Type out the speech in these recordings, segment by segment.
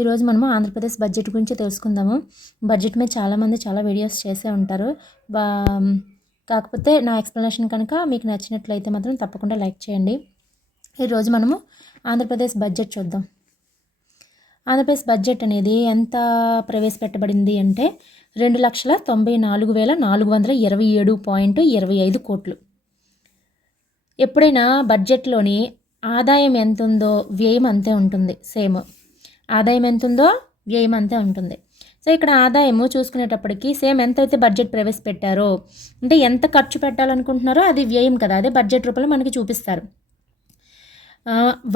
ఈరోజు మనము ఆంధ్రప్రదేశ్ బడ్జెట్ గురించి తెలుసుకుందాము. బడ్జెట్ మీద చాలామంది చాలా వీడియోస్ చేసే ఉంటారు. బా కాకపోతే నా ఎక్స్ప్లెనేషన్ కనుక మీకు నచ్చినట్లయితే మాత్రం తప్పకుండా లైక్ చేయండి. ఈరోజు మనము ఆంధ్రప్రదేశ్ బడ్జెట్ చూద్దాం. ఆంధ్రప్రదేశ్ బడ్జెట్ అనేది ఎంత ప్రవేశపెట్టబడింది అంటే 2,94,427.25 కోట్లు. ఎప్పుడైనా బడ్జెట్లోని ఆదాయం ఎంత ఉందో వ్యయం అంతే ఉంటుంది. సేమ్ ఆదాయం ఎంత ఉందో వ్యయం అంతే ఉంటుంది. సో ఇక్కడ ఆదాయము చూసుకునేటప్పటికి సేమ్ ఎంతైతే బడ్జెట్ ప్రవేశపెట్టారో అంటే ఎంత ఖర్చు పెట్టాలనుకుంటున్నారో అది వ్యయం కదా, అదే బడ్జెట్ రూపంలో మనకి చూపిస్తారు.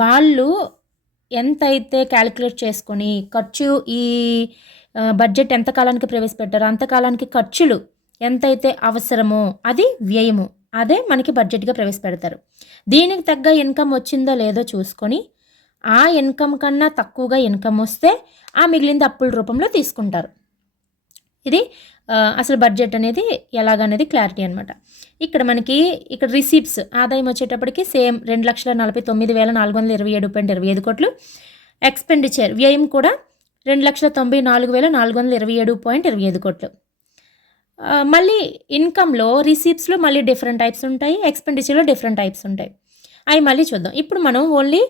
వాళ్ళు ఎంతైతే క్యాలిక్యులేట్ చేసుకొని ఖర్చు ఈ బడ్జెట్ ఎంత కాలానికి ప్రవేశపెట్టారో అంతకాలానికి ఖర్చులు ఎంతైతే అవసరమో అది వ్యయము, అదే మనకి బడ్జెట్గా ప్రవేశపెడతారు. దీనికి తగ్గ ఇన్కమ్ వచ్చిందో లేదో చూసుకొని ఆ ఇన్కమ్ కన్నా తక్కువగా ఇన్కమ్ వస్తే ఆ మిగిలింది అప్పుల రూపంలో తీసుకుంటారు. ఇది అసలు బడ్జెట్ అనేది ఎలాగనేది క్లారిటీ అనమాట. ఇక్కడ రిసీప్ట్స్ ఆదాయం వచ్చేటప్పటికి సేమ్ 2,49,427.25 కోట్లు. ఎక్స్పెండిచర్ వ్యయం కూడా 2,94,427.25 కోట్లు. మళ్ళీ ఇన్కమ్లో రిసీప్ట్స్లో మళ్ళీ డిఫరెంట్ టైప్స్ ఉంటాయి, ఎక్స్పెండిచర్లో డిఫరెంట్ టైప్స్ ఉంటాయి. అవి మళ్ళీ చూద్దాం. ఇప్పుడు మనం ఓన్లీ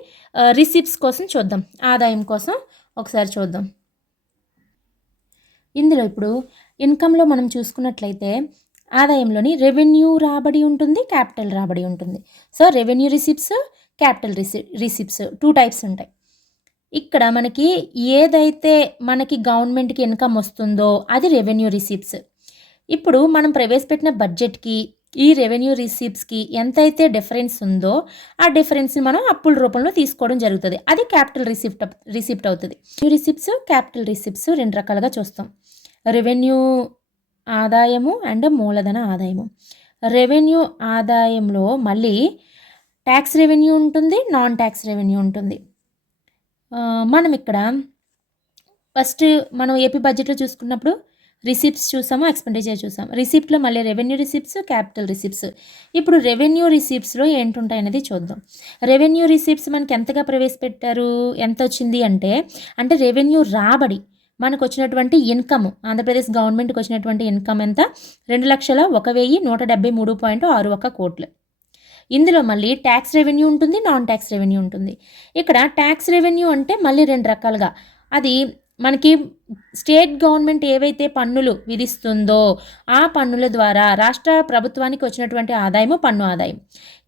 రిసీప్ట్స్ కోసం చూద్దాం, ఆదాయం కోసం ఒకసారి చూద్దాం. ఇందులో ఇప్పుడు ఇన్కంలో మనం చూసుకున్నట్లయితే ఆదాయంలోని రెవెన్యూ రాబడి ఉంటుంది, క్యాపిటల్ రాబడి ఉంటుంది. So revenue receipts, capital receipts 2 types ఉంటాయి. ఇక్కడ మనకి ఏదైతే మనకి గవర్నమెంట్కి ఇన్కమ్ వస్తుందో అది రెవెన్యూ రిసీప్ట్స్. ఇప్పుడు మనం ప్రవేశపెట్టిన బడ్జెట్కి ఈ రెవెన్యూ రిసీప్ట్స్కి ఎంతైతే డిఫరెన్స్ ఉందో ఆ డిఫరెన్స్ని మనం అప్పుల రూపంలో తీసుకోవడం జరుగుతుంది. అది క్యాపిటల్ రిసిప్ట్ అవుతుంది. రిసిప్ట్స్, క్యాపిటల్ రిసిప్ట్స్ 2 రకాలుగా చూస్తాం. రెవెన్యూ ఆదాయము అండ్ మూలధన ఆదాయము. రెవెన్యూ ఆదాయంలో మళ్ళీ ట్యాక్స్ రెవెన్యూ ఉంటుంది, నాన్ ట్యాక్స్ రెవెన్యూ ఉంటుంది. మనం ఇక్కడ ఫస్ట్ మనం ఏపీ బడ్జెట్లో చూసుకున్నప్పుడు రిసిప్ట్స్ చూసాము, ఎక్స్పెండిచర్ చూసాము. రిసిప్ట్లో మళ్ళీ రెవెన్యూ రిసిప్ట్స్, క్యాపిటల్ రిసిప్ట్స్. ఇప్పుడు రెవెన్యూ రిసిప్ట్స్లో ఏంటుంటాయి అనేది చూద్దాం. రెవెన్యూ రిసిప్ట్స్ మనకి ఎంతగా ప్రవేశపెట్టారు, ఎంత వచ్చింది అంటే రెవెన్యూ రాబడి మనకు వచ్చినటువంటి ఇన్కమ్, ఆంధ్రప్రదేశ్ గవర్నమెంట్కి వచ్చినటువంటి ఇన్కమ్ ఎంత 2,01,173.61 కోట్లు. ఇందులో మళ్ళీ ట్యాక్స్ రెవెన్యూ ఉంటుంది, నాన్ ట్యాక్స్ రెవెన్యూ ఉంటుంది. ఇక్కడ ట్యాక్స్ రెవెన్యూ అంటే మళ్ళీ 2 రకాలుగా. అది మనకి స్టేట్ గవర్నమెంట్ ఏవైతే పన్నులు విధిస్తుందో ఆ పన్నుల ద్వారా రాష్ట్ర ప్రభుత్వానికి వచ్చినటువంటి ఆదాయము పన్ను ఆదాయం.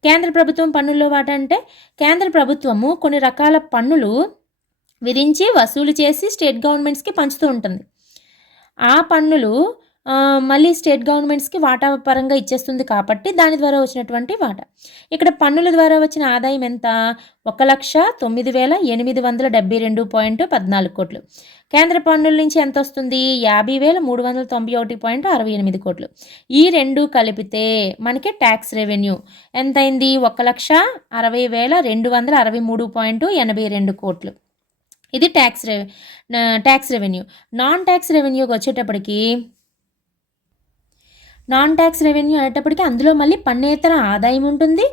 కేంద్ర ప్రభుత్వం పన్నుల్లో వాటా అంటే కేంద్ర ప్రభుత్వము కొన్ని రకాల పన్నులు విధించి వసూలు చేసి స్టేట్ గవర్నమెంట్స్కి పంచుతూ ఉంటుంది. ఆ పన్నులు మళ్ళీ స్టేట్ గవర్నమెంట్స్కి వాటా పరంగా ఇచ్చేస్తుంది కాబట్టి దాని ద్వారా వచ్చినటువంటి వాటా. ఇక్కడ పన్నుల ద్వారా వచ్చిన ఆదాయం ఎంత 1,09,872.14 కోట్లు. కేంద్ర పన్నుల నుంచి ఎంత వస్తుంది 50,391.68 కోట్లు. ఈ 2 కలిపితే మనకి ట్యాక్స్ రెవెన్యూ ఎంత అయింది 1,60,263.82 కోట్లు. ఇది ట్యాక్స్ రెవెన్యూ. నాన్ ట్యాక్స్ రెవెన్యూకి వచ్చేటప్పటికి అనేటప్పటికీ అందులో మళ్ళీ పన్నేతర ఆదాయం ఉంటుంది,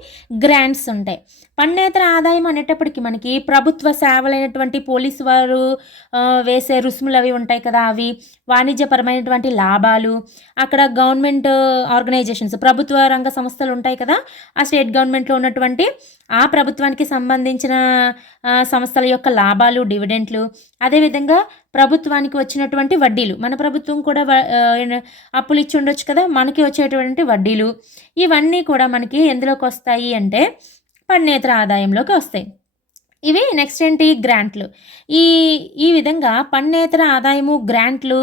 గ్రాంట్స్ ఉంటాయి. పన్నేతర ఆదాయం అనేటప్పటికి మనకి ప్రభుత్వ సేవలైనటువంటి పోలీసు వారు వేసే రుసుములు అవి ఉంటాయి కదా, అవి వాణిజ్యపరమైనటువంటి లాభాలు, అక్కడ గవర్నమెంట్ ఆర్గనైజేషన్స్ ప్రభుత్వ రంగ సంస్థలు ఉంటాయి కదా, ఆ స్టేట్ గవర్నమెంట్లో ఉన్నటువంటి ఆ ప్రభుత్వానికి సంబంధించిన సంస్థల యొక్క లాభాలు, డివిడెంట్లు, అదేవిధంగా ప్రభుత్వానికి వచ్చినటువంటి వడ్డీలు, మన ప్రభుత్వం కూడా అప్పులు ఇచ్చి ఉండొచ్చు కదా, మనకి వచ్చేటువంటి వడ్డీలు, ఇవన్నీ కూడా మనకి ఎందులోకి వస్తాయి అంటే పన్నేతర ఆదాయంలోకి వస్తాయి. ఇవి నెక్స్ట్ ఏంటి గ్రాంట్లు. ఈ విధంగా పన్నేతర ఆదాయము, గ్రాంట్లు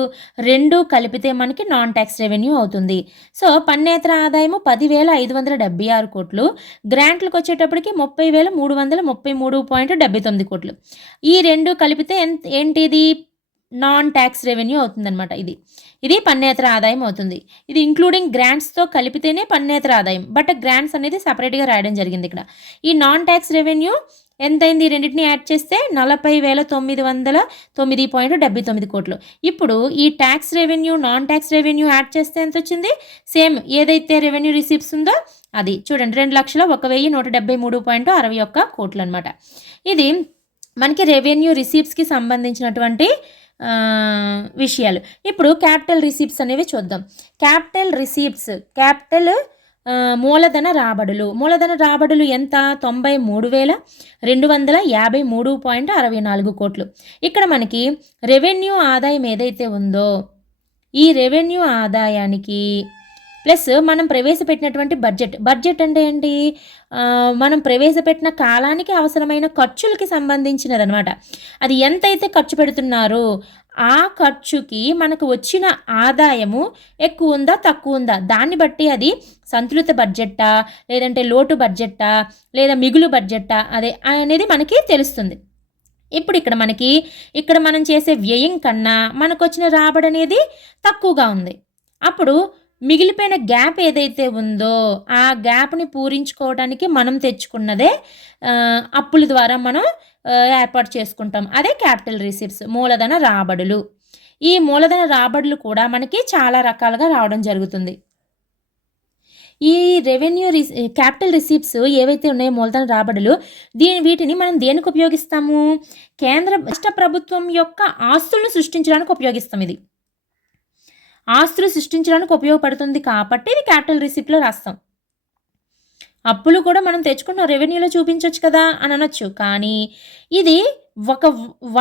2 కలిపితే మనకి నాన్ ట్యాక్స్ రెవెన్యూ అవుతుంది. సో పన్నేతర ఆదాయము 10,576 కోట్లు, గ్రాంట్లకు వచ్చేటప్పటికి 30,333.79 కోట్లు. ఈ 2 కలిపితే ఏంటిది నాన్ ట్యాక్స్ రెవెన్యూ అవుతుందన్నమాట. ఇది పన్నేతర ఆదాయం అవుతుంది. ఇది ఇంక్లూడింగ్ గ్రాంట్స్తో కలిపితేనే పన్నేతర ఆదాయం, బట్ గ్రాంట్స్ అనేది సపరేట్గా రాయడం జరిగింది ఇక్కడ. ఈ నాన్ ట్యాక్స్ రెవెన్యూ ఎంతైంది, రెండింటిని యాడ్ చేస్తే 40,909.79 కోట్లు. ఇప్పుడు ఈ tax revenue, non tax revenue add చేస్తే ఎంత వచ్చింది, సేమ్ ఏదైతే రెవెన్యూ రిసీప్ట్స్ ఉందో అది చూడండి 2,01,173.61 కోట్లు అనమాట. ఇది మనకి రెవెన్యూ రిసీప్ట్స్కి సంబంధించినటువంటి విషయాలు. ఇప్పుడు క్యాపిటల్ రిసీప్ట్స్ అనేవి చూద్దాం. క్యాపిటల్ రిసీప్ట్స్, క్యాపిటల్ మూలధన రాబడులు ఎంత? 93,253.64 కోట్లు. ఇక్కడ మనకి రెవెన్యూ ఆదాయం ఏదైతే ఉందో ఈ రెవెన్యూ ఆదాయానికి ప్లస్ మనం ప్రవేశపెట్టినటువంటి బడ్జెట్ అంటే ఏంటి? మనం ప్రవేశపెట్టిన కాలానికి అవసరమైన ఖర్చులకి సంబంధించినది అనమాట. అది ఎంతైతే ఖర్చు పెడుతున్నారో ఆ ఖర్చుకి మనకు వచ్చిన ఆదాయము ఎక్కువ ఉందా తక్కువ ఉందా దాన్ని బట్టి అది సంతులిత బడ్జెట్టా లేదంటే లోటు బడ్జెట్టా లేదా మిగులు బడ్జెట్టా అనేది మనకి తెలుస్తుంది. ఇప్పుడు ఇక్కడ మనం చేసే వ్యయం కన్నా మనకు వచ్చిన రాబడి అనేది తక్కువగా ఉంది. అప్పుడు మిగిలిపోయిన గ్యాప్ ఏదైతే ఉందో ఆ గ్యాప్ని పూరించుకోవడానికి మనం తెచ్చుకున్నదే అప్పుల ద్వారా మనం ఏర్పాటు చేసుకుంటాం. అదే క్యాపిటల్ రిసీప్ట్స్, మూలధన రాబడులు. ఈ మూలధన రాబడులు కూడా మనకి చాలా రకాలుగా రావడం జరుగుతుంది. ఈ క్యాపిటల్ రిసీప్ట్స్ ఏవైతే ఉన్నాయో మూలధన రాబడులు వీటిని మనం దేనికి ఉపయోగిస్తాము? కేంద్ర రాష్ట్ర ప్రభుత్వం యొక్క ఆస్తులను సృష్టించడానికి ఉపయోగిస్తాం. ఇది ఆస్తులు సృష్టించడానికి ఉపయోగపడుతుంది కాబట్టి ఇది క్యాపిటల్ రిసిప్ట్లో రాస్తాం. అప్పులు కూడా మనం తెచ్చుకున్న రెవెన్యూలో చూపించవచ్చు కదా అని అనొచ్చు. కానీ ఇది ఒక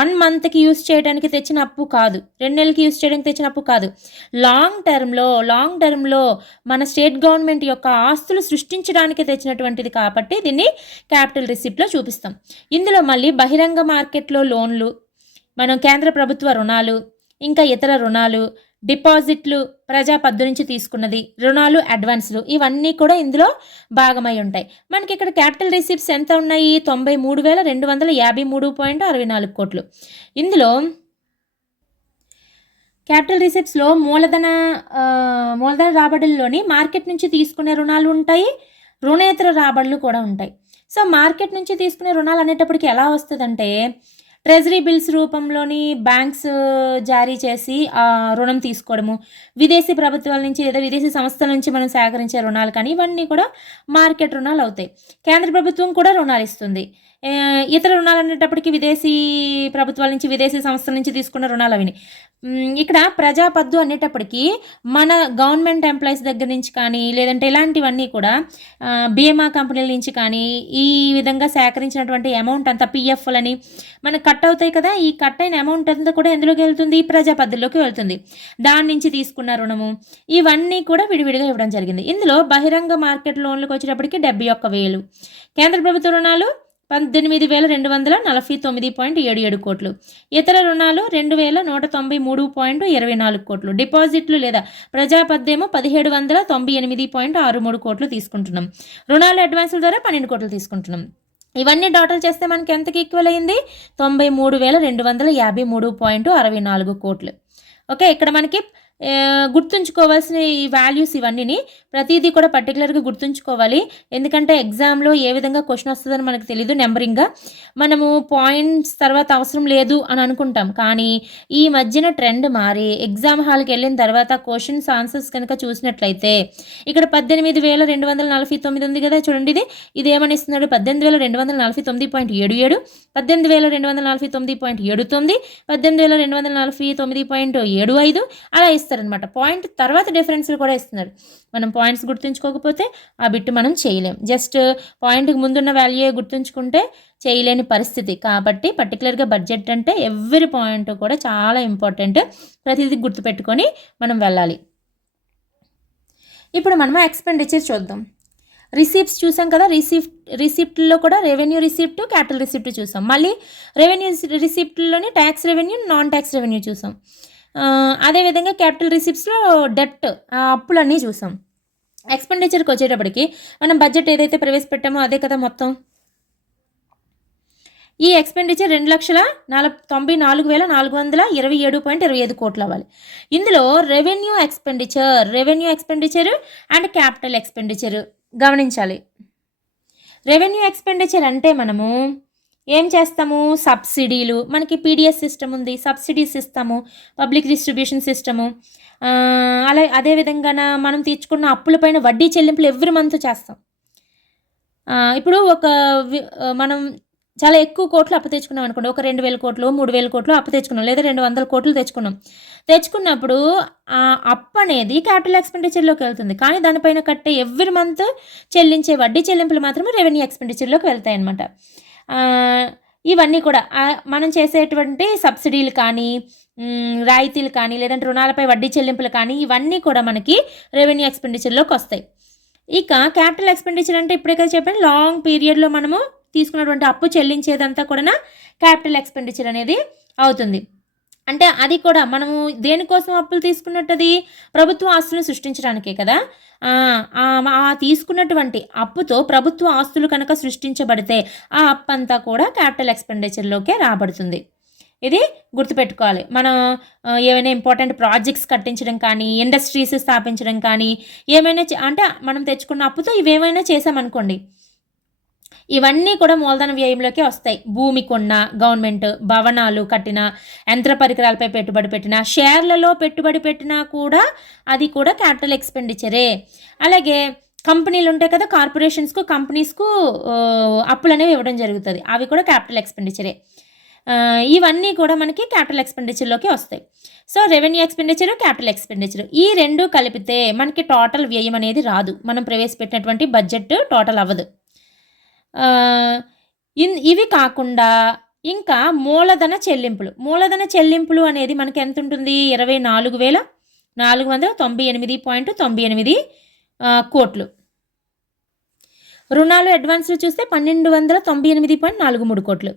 1 మంత్కి యూస్ చేయడానికి తెచ్చిన అప్పు కాదు, 2 నెలలకి యూస్ చేయడానికి తెచ్చిన అప్పు కాదు. లాంగ్ టర్మ్లో మన స్టేట్ గవర్నమెంట్ యొక్క ఆస్తులు సృష్టించడానికి తెచ్చినటువంటిది కాబట్టి దీన్ని క్యాపిటల్ రిసిప్ట్లో చూపిస్తాం. ఇందులో మళ్ళీ బహిరంగ మార్కెట్లో లోన్లు, మనం కేంద్ర ప్రభుత్వ రుణాలు, ఇంకా ఇతర రుణాలు, డిపాజిట్లు, ప్రజా పద్దు నుంచి తీసుకున్నది, రుణాలు, అడ్వాన్స్లు ఇవన్నీ కూడా ఇందులో భాగమై ఉంటాయి. మనకి ఇక్కడ క్యాపిటల్ రిసీప్ట్స్ ఎంత ఉన్నాయి? 93,253.64 కోట్లు. ఇందులో క్యాపిటల్ రిసీప్ట్స్లో మూలధన రాబడుల్లోని మార్కెట్ నుంచి తీసుకునే రుణాలు ఉంటాయి, రుణేతర రాబడులు కూడా ఉంటాయి. సో మార్కెట్ నుంచి తీసుకునే రుణాలు అనేటప్పటికి ఎలా వస్తుందంటే ట్రెజరీ బిల్స్ రూపంలోని బ్యాంక్స్ జారీ చేసి రుణం తీసుకోవడము, విదేశీ ప్రభుత్వాల నుంచి లేదా విదేశీ సంస్థల నుంచి మనం సేకరించే రుణాలు కానీ ఇవన్నీ కూడా మార్కెట్ రుణాలు అవుతాయి. కేంద్ర ప్రభుత్వం కూడా రుణాలు ఇస్తుంది. ఇతర రుణాలు అనేటప్పటికి విదేశీ ప్రభుత్వాల నుంచి విదేశీ సంస్థల నుంచి తీసుకున్న రుణాలు అవి. ఇక్కడ ప్రజాపద్దు అనేటప్పటికీ మన గవర్నమెంట్ ఎంప్లాయీస్ దగ్గర నుంచి కానీ లేదంటే ఇలాంటివన్నీ కూడా బీమా కంపెనీల నుంచి కానీ ఈ విధంగా సేకరించినటువంటి అమౌంట్ అంతా పిఎఫ్లని మనకు కట్ అవుతాయి కదా. ఈ కట్ అయిన అమౌంట్ అంతా కూడా ఎందులోకి వెళ్తుంది? ప్రజాపద్దులోకి వెళ్తుంది. దాని నుంచి తీసుకున్న రుణము ఇవన్నీ కూడా విడివిడిగా ఇవ్వడం జరిగింది. ఇందులో బహిరంగ మార్కెట్ లోన్లకు వచ్చేటప్పటికి 71,000, కేంద్ర ప్రభుత్వ రుణాలు 18,249.77 కోట్లు, ఇతర రుణాలు 2,193.24 కోట్లు, డిపాజిట్లు లేదా ప్రజాపద్దేమో 1,798.63 కోట్లు తీసుకుంటున్నాం. రుణాలు అడ్వాన్సుల ద్వారా 12 కోట్లు తీసుకుంటున్నాం. ఇవన్నీ టోటల్ చేస్తే మనకి ఎంతకి ఈక్వల్ అయింది? 93,253.64 కోట్లు. ఓకే, ఇక్కడ మనకి గుర్తుంచుకోవాల్సిన ఈ వాల్యూస్ ఇవన్నీ ప్రతిదీ కూడా పర్టికులర్గా గుర్తుంచుకోవాలి. ఎందుకంటే ఎగ్జామ్లో ఏ విధంగా క్వశ్చన్ వస్తుందని మనకు తెలీదు. నెంబరింగ్గా మనము పాయింట్స్ తర్వాత అవసరం లేదు అని అనుకుంటాం. కానీ ఈ మధ్యన ట్రెండ్ మారి ఎగ్జామ్ హాల్కి వెళ్ళిన తర్వాత క్వశ్చన్స్ ఆన్సర్స్ కనుక చూసినట్లయితే ఇక్కడ 18,249 ఉంది కదా, చూడండి. ఇది ఏమని ఇస్తున్నాడు? 18,249.77, 18,249.79, 18,249.75 అలా ఇస్తారనమాట. పాయింట్ తర్వాత డిఫరెన్స్లు కూడా ఇస్తున్నారు. మనం పాయింట్స్ గుర్తుంచుకోకపోతే ఆ బిట్టు మనం చేయలేం. జస్ట్ పాయింట్కి ముందున్న వాల్యూ గుర్తుంచుకుంటే చేయలేని పరిస్థితి. కాబట్టి పర్టికులర్గా బడ్జెట్ అంటే ఎవ్రీ పాయింట్ కూడా చాలా ఇంపార్టెంట్. ప్రతిదీ గుర్తుపెట్టుకొని మనం వెళ్ళాలి. ఇప్పుడు మనం ఎక్స్పెండిచర్ చూద్దాం. రిసిప్ట్స్ చూసాం కదా. రిసిప్ట్లో కూడా రెవెన్యూ రిసిప్ట్, క్యాపిటల్ రిసిప్ట్ చూసాం. మళ్ళీ రెవెన్యూ రిసిప్ట్లోని tax revenue, non tax revenue చూసాం. అదేవిధంగా క్యాపిటల్ రిసిప్ట్స్లో డెట్, అప్పులన్నీ చూసాం. ఎక్స్పెండిచర్కి వచ్చేటప్పటికి మనం బడ్జెట్ ఏదైతే ప్రవేశపెట్టామో అదే కదా మొత్తం. ఈ ఎక్స్పెండిచర్ 2,94,427.25 కోట్లు అవ్వాలి. ఇందులో revenue expenditure and capital expenditure గమనించాలి. రెవెన్యూ ఎక్స్పెండిచర్ అంటే మనము ఏం చేస్తాము? సబ్సిడీలు, మనకి పీడిఎస్ సిస్టమ్ ఉంది, సబ్సిడీస్ ఇస్తాము, పబ్లిక్ డిస్ట్రిబ్యూషన్ సిస్టము, అదేవిధంగా మనం తీసుకున్న అప్పులపైన వడ్డీ చెల్లింపులు ఎవ్రీ మంత్ చేస్తాం. ఇప్పుడు మనం చాలా ఎక్కువ కోట్లు అప్పు తెచ్చుకున్నాం అనుకోండి, ఒక 2,000 కోట్లు 3,000 కోట్లు అప్పు తెచ్చుకున్నాం, లేదా 200 కోట్లు తెచ్చుకున్నప్పుడు ఆ అప్పు అనేది క్యాపిటల్ ఎక్స్పెండిచర్లోకి వెళ్తుంది. కానీ దానిపైన కట్టే ఎవ్రీ మంత్ చెల్లించే వడ్డీ చెల్లింపులు మాత్రమే రెవెన్యూ ఎక్స్పెండిచర్లోకి వెళ్తాయి అన్నమాట. ఇవన్నీ కూడా మనం చేసేటువంటి సబ్సిడీలు కానీ, రాయితీలు కానీ, లేదంటే రుణాలపై వడ్డీ చెల్లింపులు కానీ, ఇవన్నీ కూడా మనకి రెవెన్యూ ఎక్స్పెండిచర్లోకి వస్తాయి. ఇక క్యాపిటల్ ఎక్స్పెండిచర్ అంటే ఇప్పుడే కదా చెప్పాను, లాంగ్ పీరియడ్లో మనము తీసుకున్నటువంటి అప్పు చెల్లించేదంతా కూడా క్యాపిటల్ ఎక్స్పెండిచర్ అనేది అవుతుంది. అంటే అది కూడా మనము దేనికోసం అప్పులు తీసుకున్నట్టది, ప్రభుత్వ ఆస్తులను సృష్టించడానికే కదా. తీసుకున్నటువంటి అప్పుతో ప్రభుత్వ ఆస్తులు కనుక సృష్టించబడితే ఆ అప్పు అంతా కూడా క్యాపిటల్ ఎక్స్పెండిచర్లోకే రాబడుతుంది. ఇది గుర్తుపెట్టుకోవాలి. మనం ఏమైనా ఇంపార్టెంట్ ప్రాజెక్ట్స్ కట్టించడం కానీ, ఇండస్ట్రీస్ స్థాపించడం కానీ, ఏమైనా అంటే మనం తెచ్చుకున్న అప్పుతో ఇవేమైనా చేసామనుకోండి, ఇవన్నీ కూడా మూలధన వ్యయంలోకే వస్తాయి. భూమి కొన్న గవర్నమెంట్, భవనాలు కట్టిన, యంత్ర పరికరాలపై పెట్టుబడి పెట్టిన, షేర్లలో పెట్టుబడి పెట్టినా కూడా అది కూడా క్యాపిటల్ ఎక్స్పెండిచరే. అలాగే కంపెనీలు ఉంటాయి కదా, కార్పొరేషన్స్కు కంపెనీస్కు అప్పులు అనేవి ఇవ్వడం జరుగుతుంది, అవి కూడా క్యాపిటల్ ఎక్స్పెండిచరే. ఇవన్నీ కూడా మనకి క్యాపిటల్ ఎక్స్పెండిచర్లోకి వస్తాయి. So revenue expenditure, capital expenditure ఈ రెండు కలిపితే మనకి టోటల్ వ్యయం అనేది రాదు. మనం ప్రవేశపెట్టినటువంటి బడ్జెట్ టోటల్ అవ్వదు. ఇవి కాకుండా ఇంకా మూలధన చెల్లింపులు అనేది మనకి ఎంత ఉంటుంది, 24,498.98 కోట్లు. రుణాలు అడ్వాన్స్లు చూస్తే 1,298.43 కోట్లు.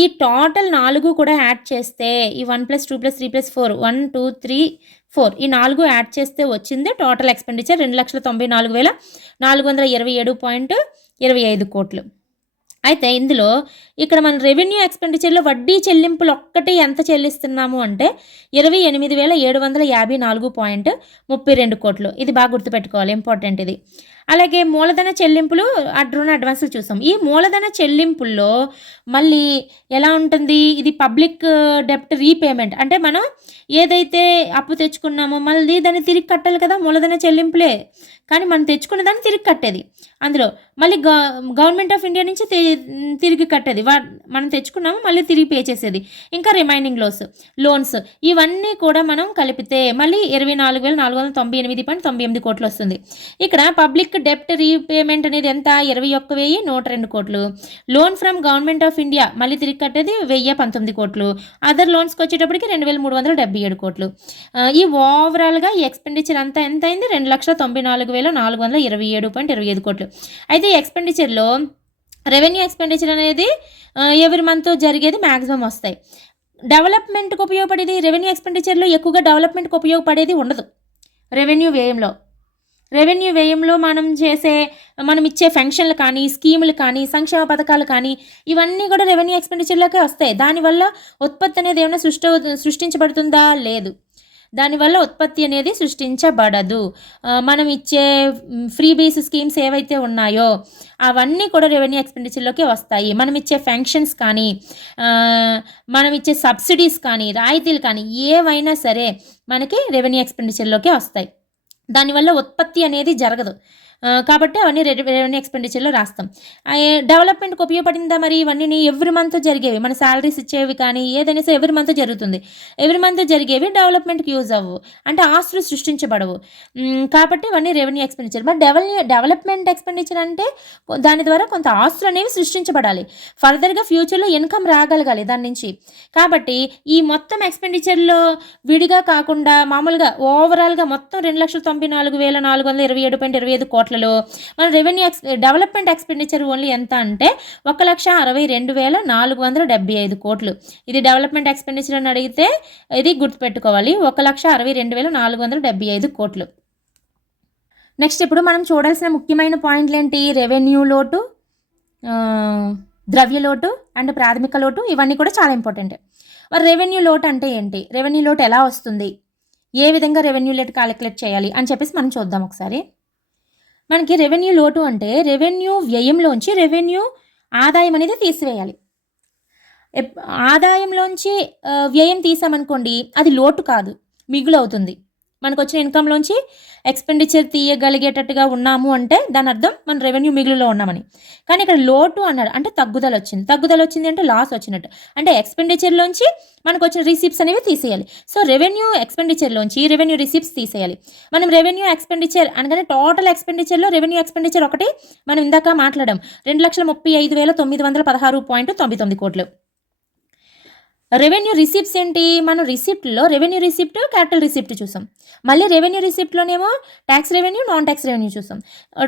ఈ టోటల్ 4 కూడా యాడ్ చేస్తే, ఈ 1+2+3+4 1 2 3 4 ఈ 4 యాడ్ చేస్తే వచ్చింది టోటల్ ఎక్స్పెండిచర్ 2,94,427.25 కోట్లు. అయితే ఇందులో ఇక్కడ మన రెవెన్యూ ఎక్స్పెండిచర్లో వడ్డీ చెల్లింపులు ఒక్కటి ఎంత చెల్లిస్తున్నాము అంటే 28,754.32 కోట్లు. ఇది బాగా గుర్తుపెట్టుకోవాలి, ఇంపార్టెంట్ ఇది. అలాగే మూలధన చెల్లింపులు, రుణ అడ్వాన్సులు చూసాం. ఈ మూలధన చెల్లింపుల్లో మళ్ళీ ఎలా ఉంటుంది, ఇది పబ్లిక్ డెప్ట్ రీపేమెంట్. అంటే మనం ఏదైతే అప్పు తెచ్చుకున్నామో మళ్ళీ దాన్ని తిరిగి కట్టాలి కదా, మూలధన చెల్లింపులే కానీ మనం తెచ్చుకున్న దాన్ని తిరిగి కట్టేది. అందులో మళ్ళీ గవర్నమెంట్ ఆఫ్ ఇండియా నుంచి తిరిగి కట్టేది, మనం తెచ్చుకున్నాము మళ్ళీ తిరిగి పే చేసేది. ఇంకా రిమైనింగ్ లోన్స్ ఇవన్నీ కూడా మనం కలిపితే మళ్ళీ 24,498.98 కోట్లు వస్తుంది. ఇక్కడ పబ్లిక్ డెప్ట్ రీపేమెంట్ అనేది ఎంత, 21,102 కోట్లు. Loan from government of India మళ్ళీ తిరిగి కట్టేది 1,019 కోట్లు. అదర్ లోన్స్కి వచ్చేటప్పటికి 2,377 కోట్లు. ఈ ఓవరాల్గా ఈ ఎక్స్పెండిచర్ అంతా ఎంత అయింది, 2,94,427.25 కోట్లు. అయితే ఈ ఎక్స్పెండిచర్లో రెవెన్యూ ఎక్స్పెండిచర్ అనేది ఎవరి మంత్ జరిగేది మ్యాక్సిమం వస్తాయి. డెవలప్మెంట్కి ఉపయోగపడేది రెవెన్యూ ఎక్స్పెండిచర్లో ఎక్కువగా డెవలప్మెంట్కి ఉపయోగపడేది ఉండదు. రెవెన్యూ వ్యయంలో మనం ఇచ్చే ఫంక్షన్లు కానీ, స్కీములు కానీ, సంక్షేమ పథకాలు కానీ ఇవన్నీ కూడా రెవెన్యూ ఎక్స్పెండిచర్లోకే వస్తాయి. దానివల్ల ఉత్పత్తి అనేది ఏమైనా సృష్టించబడుతుందా, లేదు. దానివల్ల ఉత్పత్తి అనేది సృష్టించబడదు. మనం ఇచ్చే ఫ్రీ బేస్ స్కీమ్స్ ఏవైతే ఉన్నాయో అవన్నీ కూడా రెవెన్యూ ఎక్స్పెండిచర్లోకి వస్తాయి. మనం ఇచ్చే ఫంక్షన్స్ కానీ, మనం ఇచ్చే సబ్సిడీస్ కానీ, రాయితీలు కానీ ఏవైనా సరే మనకి రెవెన్యూ ఎక్స్పెండిచర్లోకి వస్తాయి. దానివల్ల ఉత్పత్తి అనేది జరగదు. కాబట్టి అవన్నీ రెవెన్యూ ఎక్స్పెండిచర్లో రాస్తాం. డెవలప్మెంట్కి ఉపయోగపడిందా మరి, ఇవన్నీ ఎవ్రీ మంత్ జరిగేవి, మన శాలరీస్ ఇచ్చేవి కానీ ఏదైనా సరే ఎవ్రీ మంత్ జరుగుతుంది. ఎవ్రీ మంత్ జరిగేవి డెవలప్మెంట్కి యూజ్ అవ్వవు, అంటే ఆస్తులు సృష్టించబడవు. కాబట్టి ఇవన్నీ రెవెన్యూ ఎక్స్పెండిచర్. మరి డెవలప్మెంట్ ఎక్స్పెండిచర్ అంటే దాని ద్వారా కొంత ఆస్తులు అనేవి సృష్టించబడాలి, ఫర్దర్గా ఫ్యూచర్లో ఇన్కమ్ రాగలగాలి దాని నుంచి. కాబట్టి ఈ మొత్తం ఎక్స్పెండిచర్లో విడిగా కాకుండా మామూలుగా ఓవరాల్గా మొత్తం 2,94,427.25 కోట్లలో మన డెవలప్మెంట్ ఎక్స్పెండిచర్ ఓన్లీ ఎంత అంటే 1,62,475 కోట్లు. ఇది డెవలప్మెంట్ ఎక్స్పెండిచర్ అని అడిగితే ఇది గుర్తుపెట్టుకోవాలి, 1,62,475 కోట్లు. నెక్స్ట్ ఇప్పుడు మనం చూడాల్సిన ముఖ్యమైన పాయింట్లు ఏంటి, రెవెన్యూ లోటు, ద్రవ్య లోటు అండ్ ప్రాథమిక లోటు, ఇవన్నీ కూడా చాలా ఇంపార్టెంట్. మరి రెవెన్యూ లోటు అంటే ఏంటి, రెవెన్యూ లోటు ఎలా వస్తుంది, ఏ విధంగా రెవెన్యూ లోటు క్యాలిక్యులేట్ చేయాలి అని చెప్పేసి మనం చూద్దాం ఒకసారి. మనకి రెవెన్యూ లోటు అంటే రెవెన్యూ వ్యయంలోంచి రెవెన్యూ ఆదాయం అనేది తీసివేయాలి. ఆదాయంలోంచి వ్యయం తీసామనుకోండి అది లోటు కాదు, మిగులు అవుతుంది. మనకు వచ్చిన ఇన్కంలోంచి ఎక్స్పెండిచర్ తీయగలిగేటట్టుగా ఉన్నాము అంటే దాని అర్థం మన రెవెన్యూ మిగులులో ఉన్నామని. కానీ ఇక్కడ లోటు అన్నాడు అంటే తగ్గుదల వచ్చింది అంటే లాస్ వచ్చినట్టు. అంటే ఎక్స్పెండిచర్లోంచి మనకు వచ్చిన రిసీప్ట్స్ అనేవి తీసేయాలి. సో రెవెన్యూ ఎక్స్పెండిచర్లోంచి రెవెన్యూ రిసీప్ట్స్ తీసేయాలి. మనం రెవెన్యూ ఎక్స్పెండిచర్ అనగానే టోటల్ ఎక్స్పెండిచర్లో రెవెన్యూ ఎక్స్పెండిచర్ ఒకటి మనం ఇందాక మాట్లాడాం 2,35,916.99 కోట్లు. రెవెన్యూ రిసిప్ట్స్ ఏంటి? మనం రిసిప్ట్లో రెవెన్యూ రిసిప్ట్, క్యాపిటల్ రిసిప్ట్ చూసాం. మళ్ళీ రెవెన్యూ రిసిప్ట్లోనేమో tax revenue, non tax revenue చూసాం.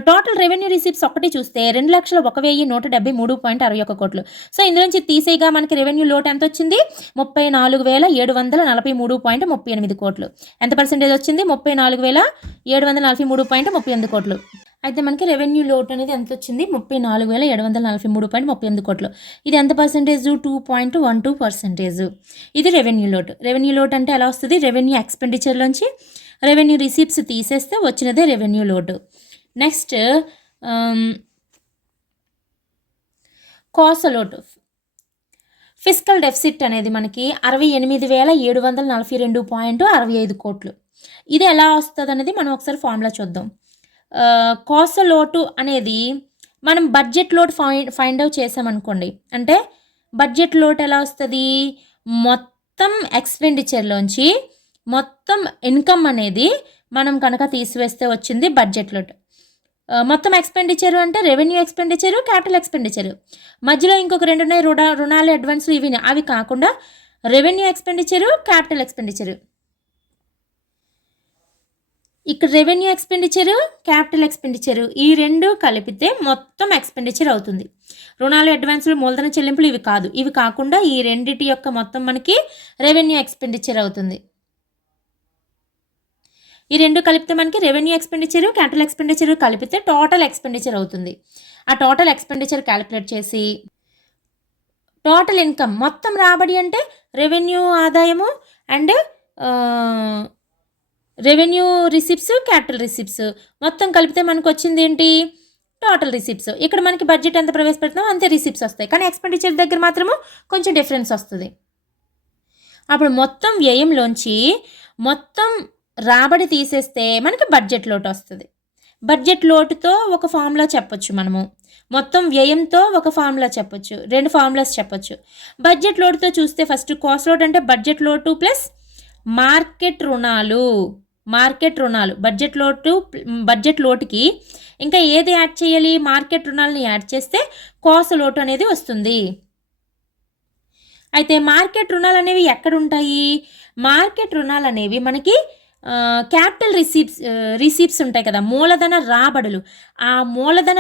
టోటల్ రెవెన్యూ రిసిప్ట్స్ ఒకటి చూస్తే 2,01,173.61 కోట్లు. సో ఇందులోంచి తీసేయగా మనకి రెవెన్యూ లోటు ఎంత వచ్చింది? 34,743.38 కోట్లు. ఎంత పర్సెంటేజ్ వచ్చింది? 34,743.38 కోట్లు. అయితే మనకి రెవెన్యూ లోటు అనేది ఎంత వచ్చింది? 34,743.38 కోట్లు. ఇది ఎంత పర్సెంటేజ్? 2.12%. ఇది రెవెన్యూ లోటు. రెవెన్యూ లోటు అంటే ఎలా వస్తుంది? రెవెన్యూ ఎక్స్పెండిచర్లోంచి రెవెన్యూ రిసీప్ట్స్ తీసేస్తే వచ్చినదే రెవెన్యూ లోటు. నెక్స్ట్ కోస లోటు. ఫిస్కల్ డెఫిసిట్ అనేది మనకి 68,742.65 కోట్లు. ఇది ఎలా వస్తుంది అనేది మనం ఒకసారి ఫార్ములా చూద్దాం. కోస లోటు అనేది మనం బడ్జెట్ లోటు ఫైండ్ అవుట్ చేసామనుకోండి. అంటే బడ్జెట్ లోటు ఎలా వస్తుంది? మొత్తం ఎక్స్పెండిచర్లోంచి మొత్తం ఇన్కమ్ అనేది మనం కనుక తీసివేస్తే వచ్చింది బడ్జెట్ లోటు. మొత్తం ఎక్స్పెండిచరు అంటే రెవెన్యూ ఎక్స్పెండిచరు, క్యాపిటల్ ఎక్స్పెండిచరు. మధ్యలో ఇంకొక 2 ఉన్నాయి, రుణాలు, అడ్వాన్స్లు. ఇవి అవి కాకుండా రెవెన్యూ ఎక్స్పెండిచరు, క్యాపిటల్ ఎక్స్పెండిచరు. ఇక్కడ రెవెన్యూ ఎక్స్పెండిచరు, క్యాపిటల్ ఎక్స్పెండిచరు ఈ రెండు కలిపితే మొత్తం ఎక్స్పెండిచర్ అవుతుంది. రుణాలు, అడ్వాన్సులు, మూలధన చెల్లింపులు ఇవి కాదు. ఇవి కాకుండా ఈ రెండిటి యొక్క మొత్తం మనకి రెవెన్యూ ఎక్స్పెండిచర్ అవుతుంది. ఈ రెండు కలిపితే మనకి రెవెన్యూ ఎక్స్పెండిచరు, క్యాపిటల్ ఎక్స్పెండిచరు కలిపితే టోటల్ ఎక్స్పెండిచర్ అవుతుంది. ఆ టోటల్ ఎక్స్పెండిచర్ క్యాలిక్యులేట్ చేసి టోటల్ ఇన్కమ్ మొత్తం రాబడి అంటే రెవెన్యూ ఆదాయము and revenue receipts, capital receipts మొత్తం కలిపితే మనకు వచ్చింది ఏంటి? Total receipts. ఇక్కడ మనకి బడ్జెట్ ఎంత ప్రవేశపెడుతున్నామో అంతే రిసిప్ట్స్ వస్తాయి. కానీ ఎక్స్పెండిచర్ దగ్గర మాత్రము కొంచెం డిఫరెన్స్ వస్తుంది. అప్పుడు మొత్తం వ్యయంలోంచి మొత్తం రాబడి తీసేస్తే మనకి బడ్జెట్ లోటు వస్తుంది. బడ్జెట్ లోటుతో ఒక ఫార్ములా చెప్పొచ్చు మనము. మొత్తం వ్యయంతో ఒక ఫార్ములా చెప్పొచ్చు. 2 ఫార్ములాస్ చెప్పొచ్చు. బడ్జెట్ లోటుతో చూస్తే ఫస్ట్ కాస్ట్ లోటు అంటే బడ్జెట్ లోటు ప్లస్ మార్కెట్ రుణాలు. బడ్జెట్ లోటుకి ఇంకా ఏది యాడ్ చేయాలి? మార్కెట్ రుణాలని యాడ్ చేస్తే కాస్ట్ లోటు అనేది వస్తుంది. అయితే మార్కెట్ రుణాలు అనేవి ఎక్కడ ఉంటాయి? మార్కెట్ రుణాలు అనేవి మనకి క్యాపిటల్ రిసీప్ట్స్ ఉంటాయి కదా, మూలధన రాబడులు. ఆ మూలధన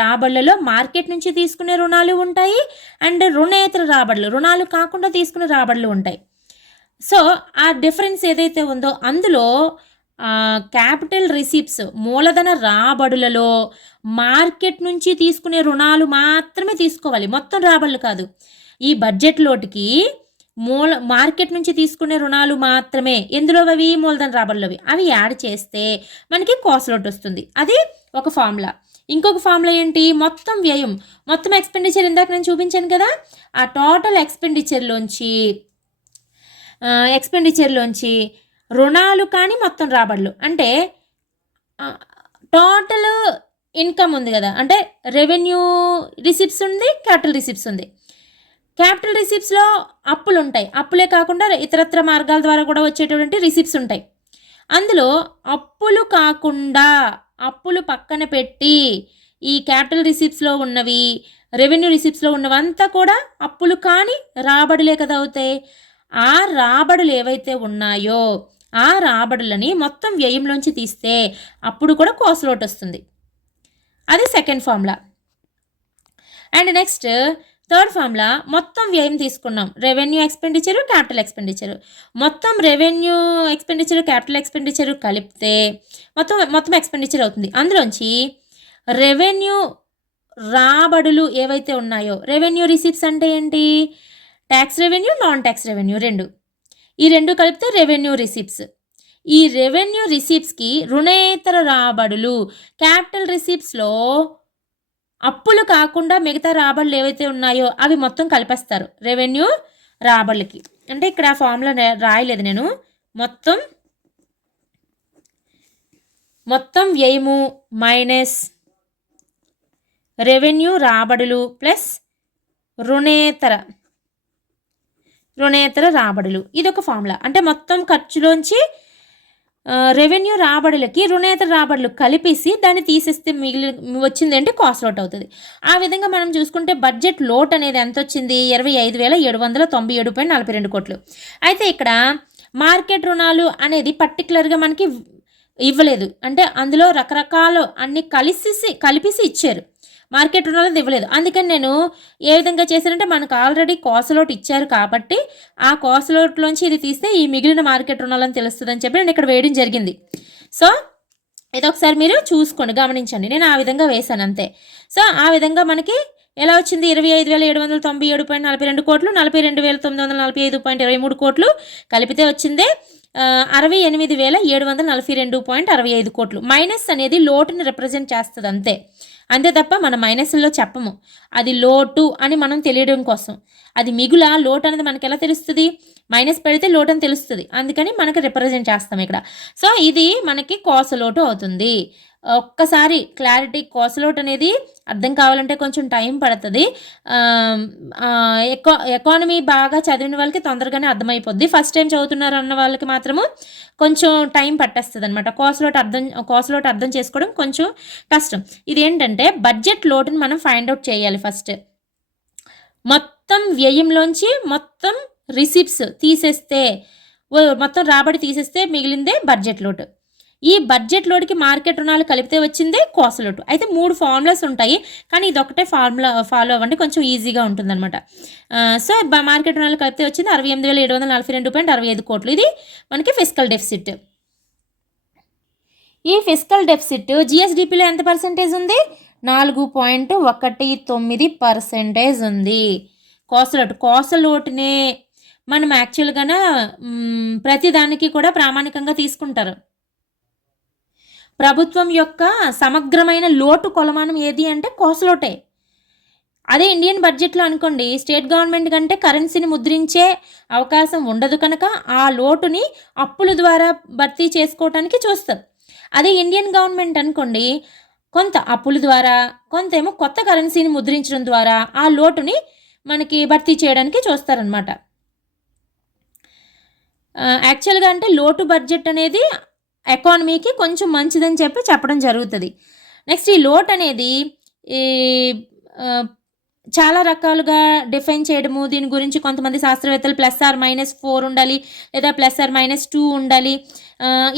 రాబడులలో మార్కెట్ నుంచి తీసుకునే రుణాలు ఉంటాయి అండ్ రుణేతర రుణాలు కాకుండా తీసుకునే రాబడులు ఉంటాయి. సో ఆ డిఫరెన్స్ ఏదైతే ఉందో అందులో క్యాపిటల్ రిసీప్ట్స్ మూలధన రాబడులలో మార్కెట్ నుంచి తీసుకునే రుణాలు మాత్రమే తీసుకోవాలి, మొత్తం రాబడులు కాదు. ఈ బడ్జెట్ లోటుకి మార్కెట్ నుంచి తీసుకునే రుణాలు మాత్రమే. ఎందులో అవి? మూలధన రాబడులవి. అవి యాడ్ చేస్తే మనకి కాస్ట్ లోటు వస్తుంది. అది ఒక ఫార్ములా. ఇంకొక ఫార్ములా ఏంటి? మొత్తం వ్యయం, మొత్తం ఎక్స్పెండిచర్ ఇందాక నేను చూపించాను కదా, ఆ టోటల్ ఎక్స్పెండిచర్లోంచి రుణాలు కానీ మొత్తం రాబడులు అంటే టోటల్ ఇన్కమ్ ఉంది కదా, అంటే రెవెన్యూ రిసిప్ట్స్ ఉంది, క్యాపిటల్ రిసిప్ట్స్ ఉంది. క్యాపిటల్ రిసిప్ట్స్లో అప్పులు ఉంటాయి, అప్పులే కాకుండా ఇతరత్ర మార్గాల ద్వారా కూడా వచ్చేటటువంటి రిసిప్ట్స్ ఉంటాయి. అందులో అప్పులు కాకుండా అప్పులు పక్కన పెట్టి ఈ క్యాపిటల్ రిసిప్ట్స్లో ఉన్నవి, రెవెన్యూ రిసిప్ట్స్లో ఉన్నవంతా కూడా అప్పులు కానీ రాబడులే కదా అవుతాయి. ఆ రాబడులు ఏవైతే ఉన్నాయో ఆ రాబడులని మొత్తం వ్యయంలోంచి తీస్తే అప్పుడు కూడా కాస్ట్ లోటు వస్తుంది. అది second formula. And next third formula, మొత్తం వ్యయం తీసుకున్నాం, రెవెన్యూ ఎక్స్పెండిచరు, క్యాపిటల్ ఎక్స్పెండిచరు. మొత్తం రెవెన్యూ ఎక్స్పెండిచరు, క్యాపిటల్ ఎక్స్పెండిచరు కలిపితే మొత్తం ఎక్స్పెండిచర్ అవుతుంది. అందులోంచి రెవెన్యూ రాబడులు ఏవైతే ఉన్నాయో, రెవెన్యూ రిసిప్ట్స్ అంటే ఏంటి? Tax revenue, non tax revenue ఈ రెండు కలిపితే రెవెన్యూ రిసిప్ట్స్. ఈ రెవెన్యూ రిసిప్ట్స్కి రుణేతర రాబడులు, క్యాపిటల్ రిసిప్ట్స్లో అప్పులు కాకుండా మిగతా రాబడులు ఏవైతే ఉన్నాయో అవి మొత్తం కలిపేస్తారు రెవెన్యూ రాబడులకి. అంటే ఇక్కడ ఆ ఫార్ములా రాయలేదు నేను, మొత్తం మొత్తం వ్యయము మైనస్ రెవెన్యూ రాబడులు ప్లస్ రుణేతర రాబడులు. ఇది ఒక ఫార్ములా. అంటే మొత్తం ఖర్చులోంచి రెవెన్యూ రాబడులకి రుణేతర రాబడులు కలిపేసి దాన్ని తీసేస్తే వచ్చింది అంటే కాస్ట్ లోట్ అవుతుంది. ఆ విధంగా మనం చూసుకుంటే బడ్జెట్ లోట్ అనేది ఎంత వచ్చింది? 25,797.42 కోట్లు. అయితే ఇక్కడ మార్కెట్ రుణాలు అనేది పర్టికులర్గా మనకి ఇవ్వలేదు. అంటే అందులో రకరకాలు అన్ని కలిపేసి ఇచ్చారు. మార్కెట్ రుణాలు ఇవ్వలేదు. అందుకని నేను ఏ విధంగా చేశానంటే మనకు ఆల్రెడీ కాస్ట్ ఇచ్చారు కాబట్టి ఆ కాస్ట్ లోంచి ఇది తీస్తే ఈ మిగిలిన మార్కెట్ రుణాలని తెలుస్తుంది అని చెప్పి నేను ఇక్కడ వేయడం జరిగింది. సో ఇది ఒకసారి మీరు చూసుకోండి, గమనించండి. నేను ఆ విధంగా వేశాను అంతే. సో ఆ విధంగా మనకి ఎలా వచ్చింది? 25,797.42 కోట్లు, 42,945.23 కోట్లు కలిపితే వచ్చింది 68,742.65 కోట్లు. మైనస్ అనేది లోటుని రిప్రజెంట్ చేస్తుంది అంతే తప్ప మనం మైనస్లో చెప్పము. అది లోటు అని మనం తెలియడం కోసం. అది మిగుల లోటు అనేది మనకి ఎలా తెలుస్తుంది? మైనస్ పెడితే లోటు అని తెలుస్తుంది. అందుకని మనకి రిప్రజెంట్ చేస్తాం ఇక్కడ. సో ఇది మనకి కాస్ట్ లోటు అవుతుంది. ఒక్కసారి క్లారిటీ, కాస్ట్ లోట్ అనేది అర్థం కావాలంటే కొంచెం టైం పడుతుంది. ఎకానమీ బాగా చదివిన వాళ్ళకి తొందరగానే అర్థమైపోద్ది. ఫస్ట్ టైం చదువుతున్నారు అన్న వాళ్ళకి మాత్రము కొంచెం టైం పట్టేస్తుంది అనమాట. కాస్ట్ లోట్ అర్థం చేసుకోవడం కొంచెం కష్టం. ఇదేంటంటే బడ్జెట్ లోటుని మనం ఫైండ్ అవుట్ చేయాలి ఫస్ట్. మొత్తం వ్యయంలోంచి మొత్తం రిసిప్ట్స్ తీసేస్తే, మొత్తం రాబడి తీసేస్తే మిగిలిందే బడ్జెట్ లోటు. ఈ బడ్జెట్ లోటుకి మార్కెట్ రుణాలు కలిపితే వచ్చిందే కాస్ట్ లోటు. అయితే 3 ఫార్ములాస్ ఉంటాయి, కానీ ఇది ఒకటే ఫార్ములా ఫాలో అవ్వండి, కొంచెం ఈజీగా ఉంటుందన్నమాట. సో మార్కెట్ రుణాలు కలిపితే వచ్చింది 68,742.65 కోట్లు. ఇది మనకి ఫిస్కల్ డెఫిసిట్. ఈ ఫిస్కల్ డెఫిసిట్ జిఎస్డిపిలో ఎంత పర్సెంటేజ్ ఉంది? 4.19% ఉంది. కాస్ట్ లోటునే మనం యాక్చువల్గానే ప్రతిదానికి కూడా ప్రామాణికంగా తీసుకుంటారు. ప్రభుత్వం యొక్క సమగ్రమైన లోటు కొలమానం ఏది అంటే కాస్ట్ లోటే. అదే ఇండియన్ బడ్జెట్లో అనుకోండి, స్టేట్ గవర్నమెంట్ కంటే కరెన్సీని ముద్రించే అవకాశం ఉండదు కనుక ఆ లోటుని అప్పుల ద్వారా భర్తీ చేసుకోవటానికి చూస్తుంది. అదే ఇండియన్ గవర్నమెంట్ అనుకోండి, కొంత అప్పుల ద్వారా, కొంత ఏమో కొత్త కరెన్సీని ముద్రించడం ద్వారా ఆ లోటుని మనకి భర్తీ చేయడానికి చూస్తారనమాట. యాక్చువల్గా అంటే లోటు బడ్జెట్ అనేది ఎకానమీకి కొంచెం మంచిదని చెప్పడం జరుగుతుంది. నెక్స్ట్ ఈ లోట్ అనేది చాలా రకాలుగా డిఫైన్ చేయడము. దీని గురించి కొంతమంది శాస్త్రవేత్తలు +/-4 ఉండాలి, లేదా +/-2 ఉండాలి,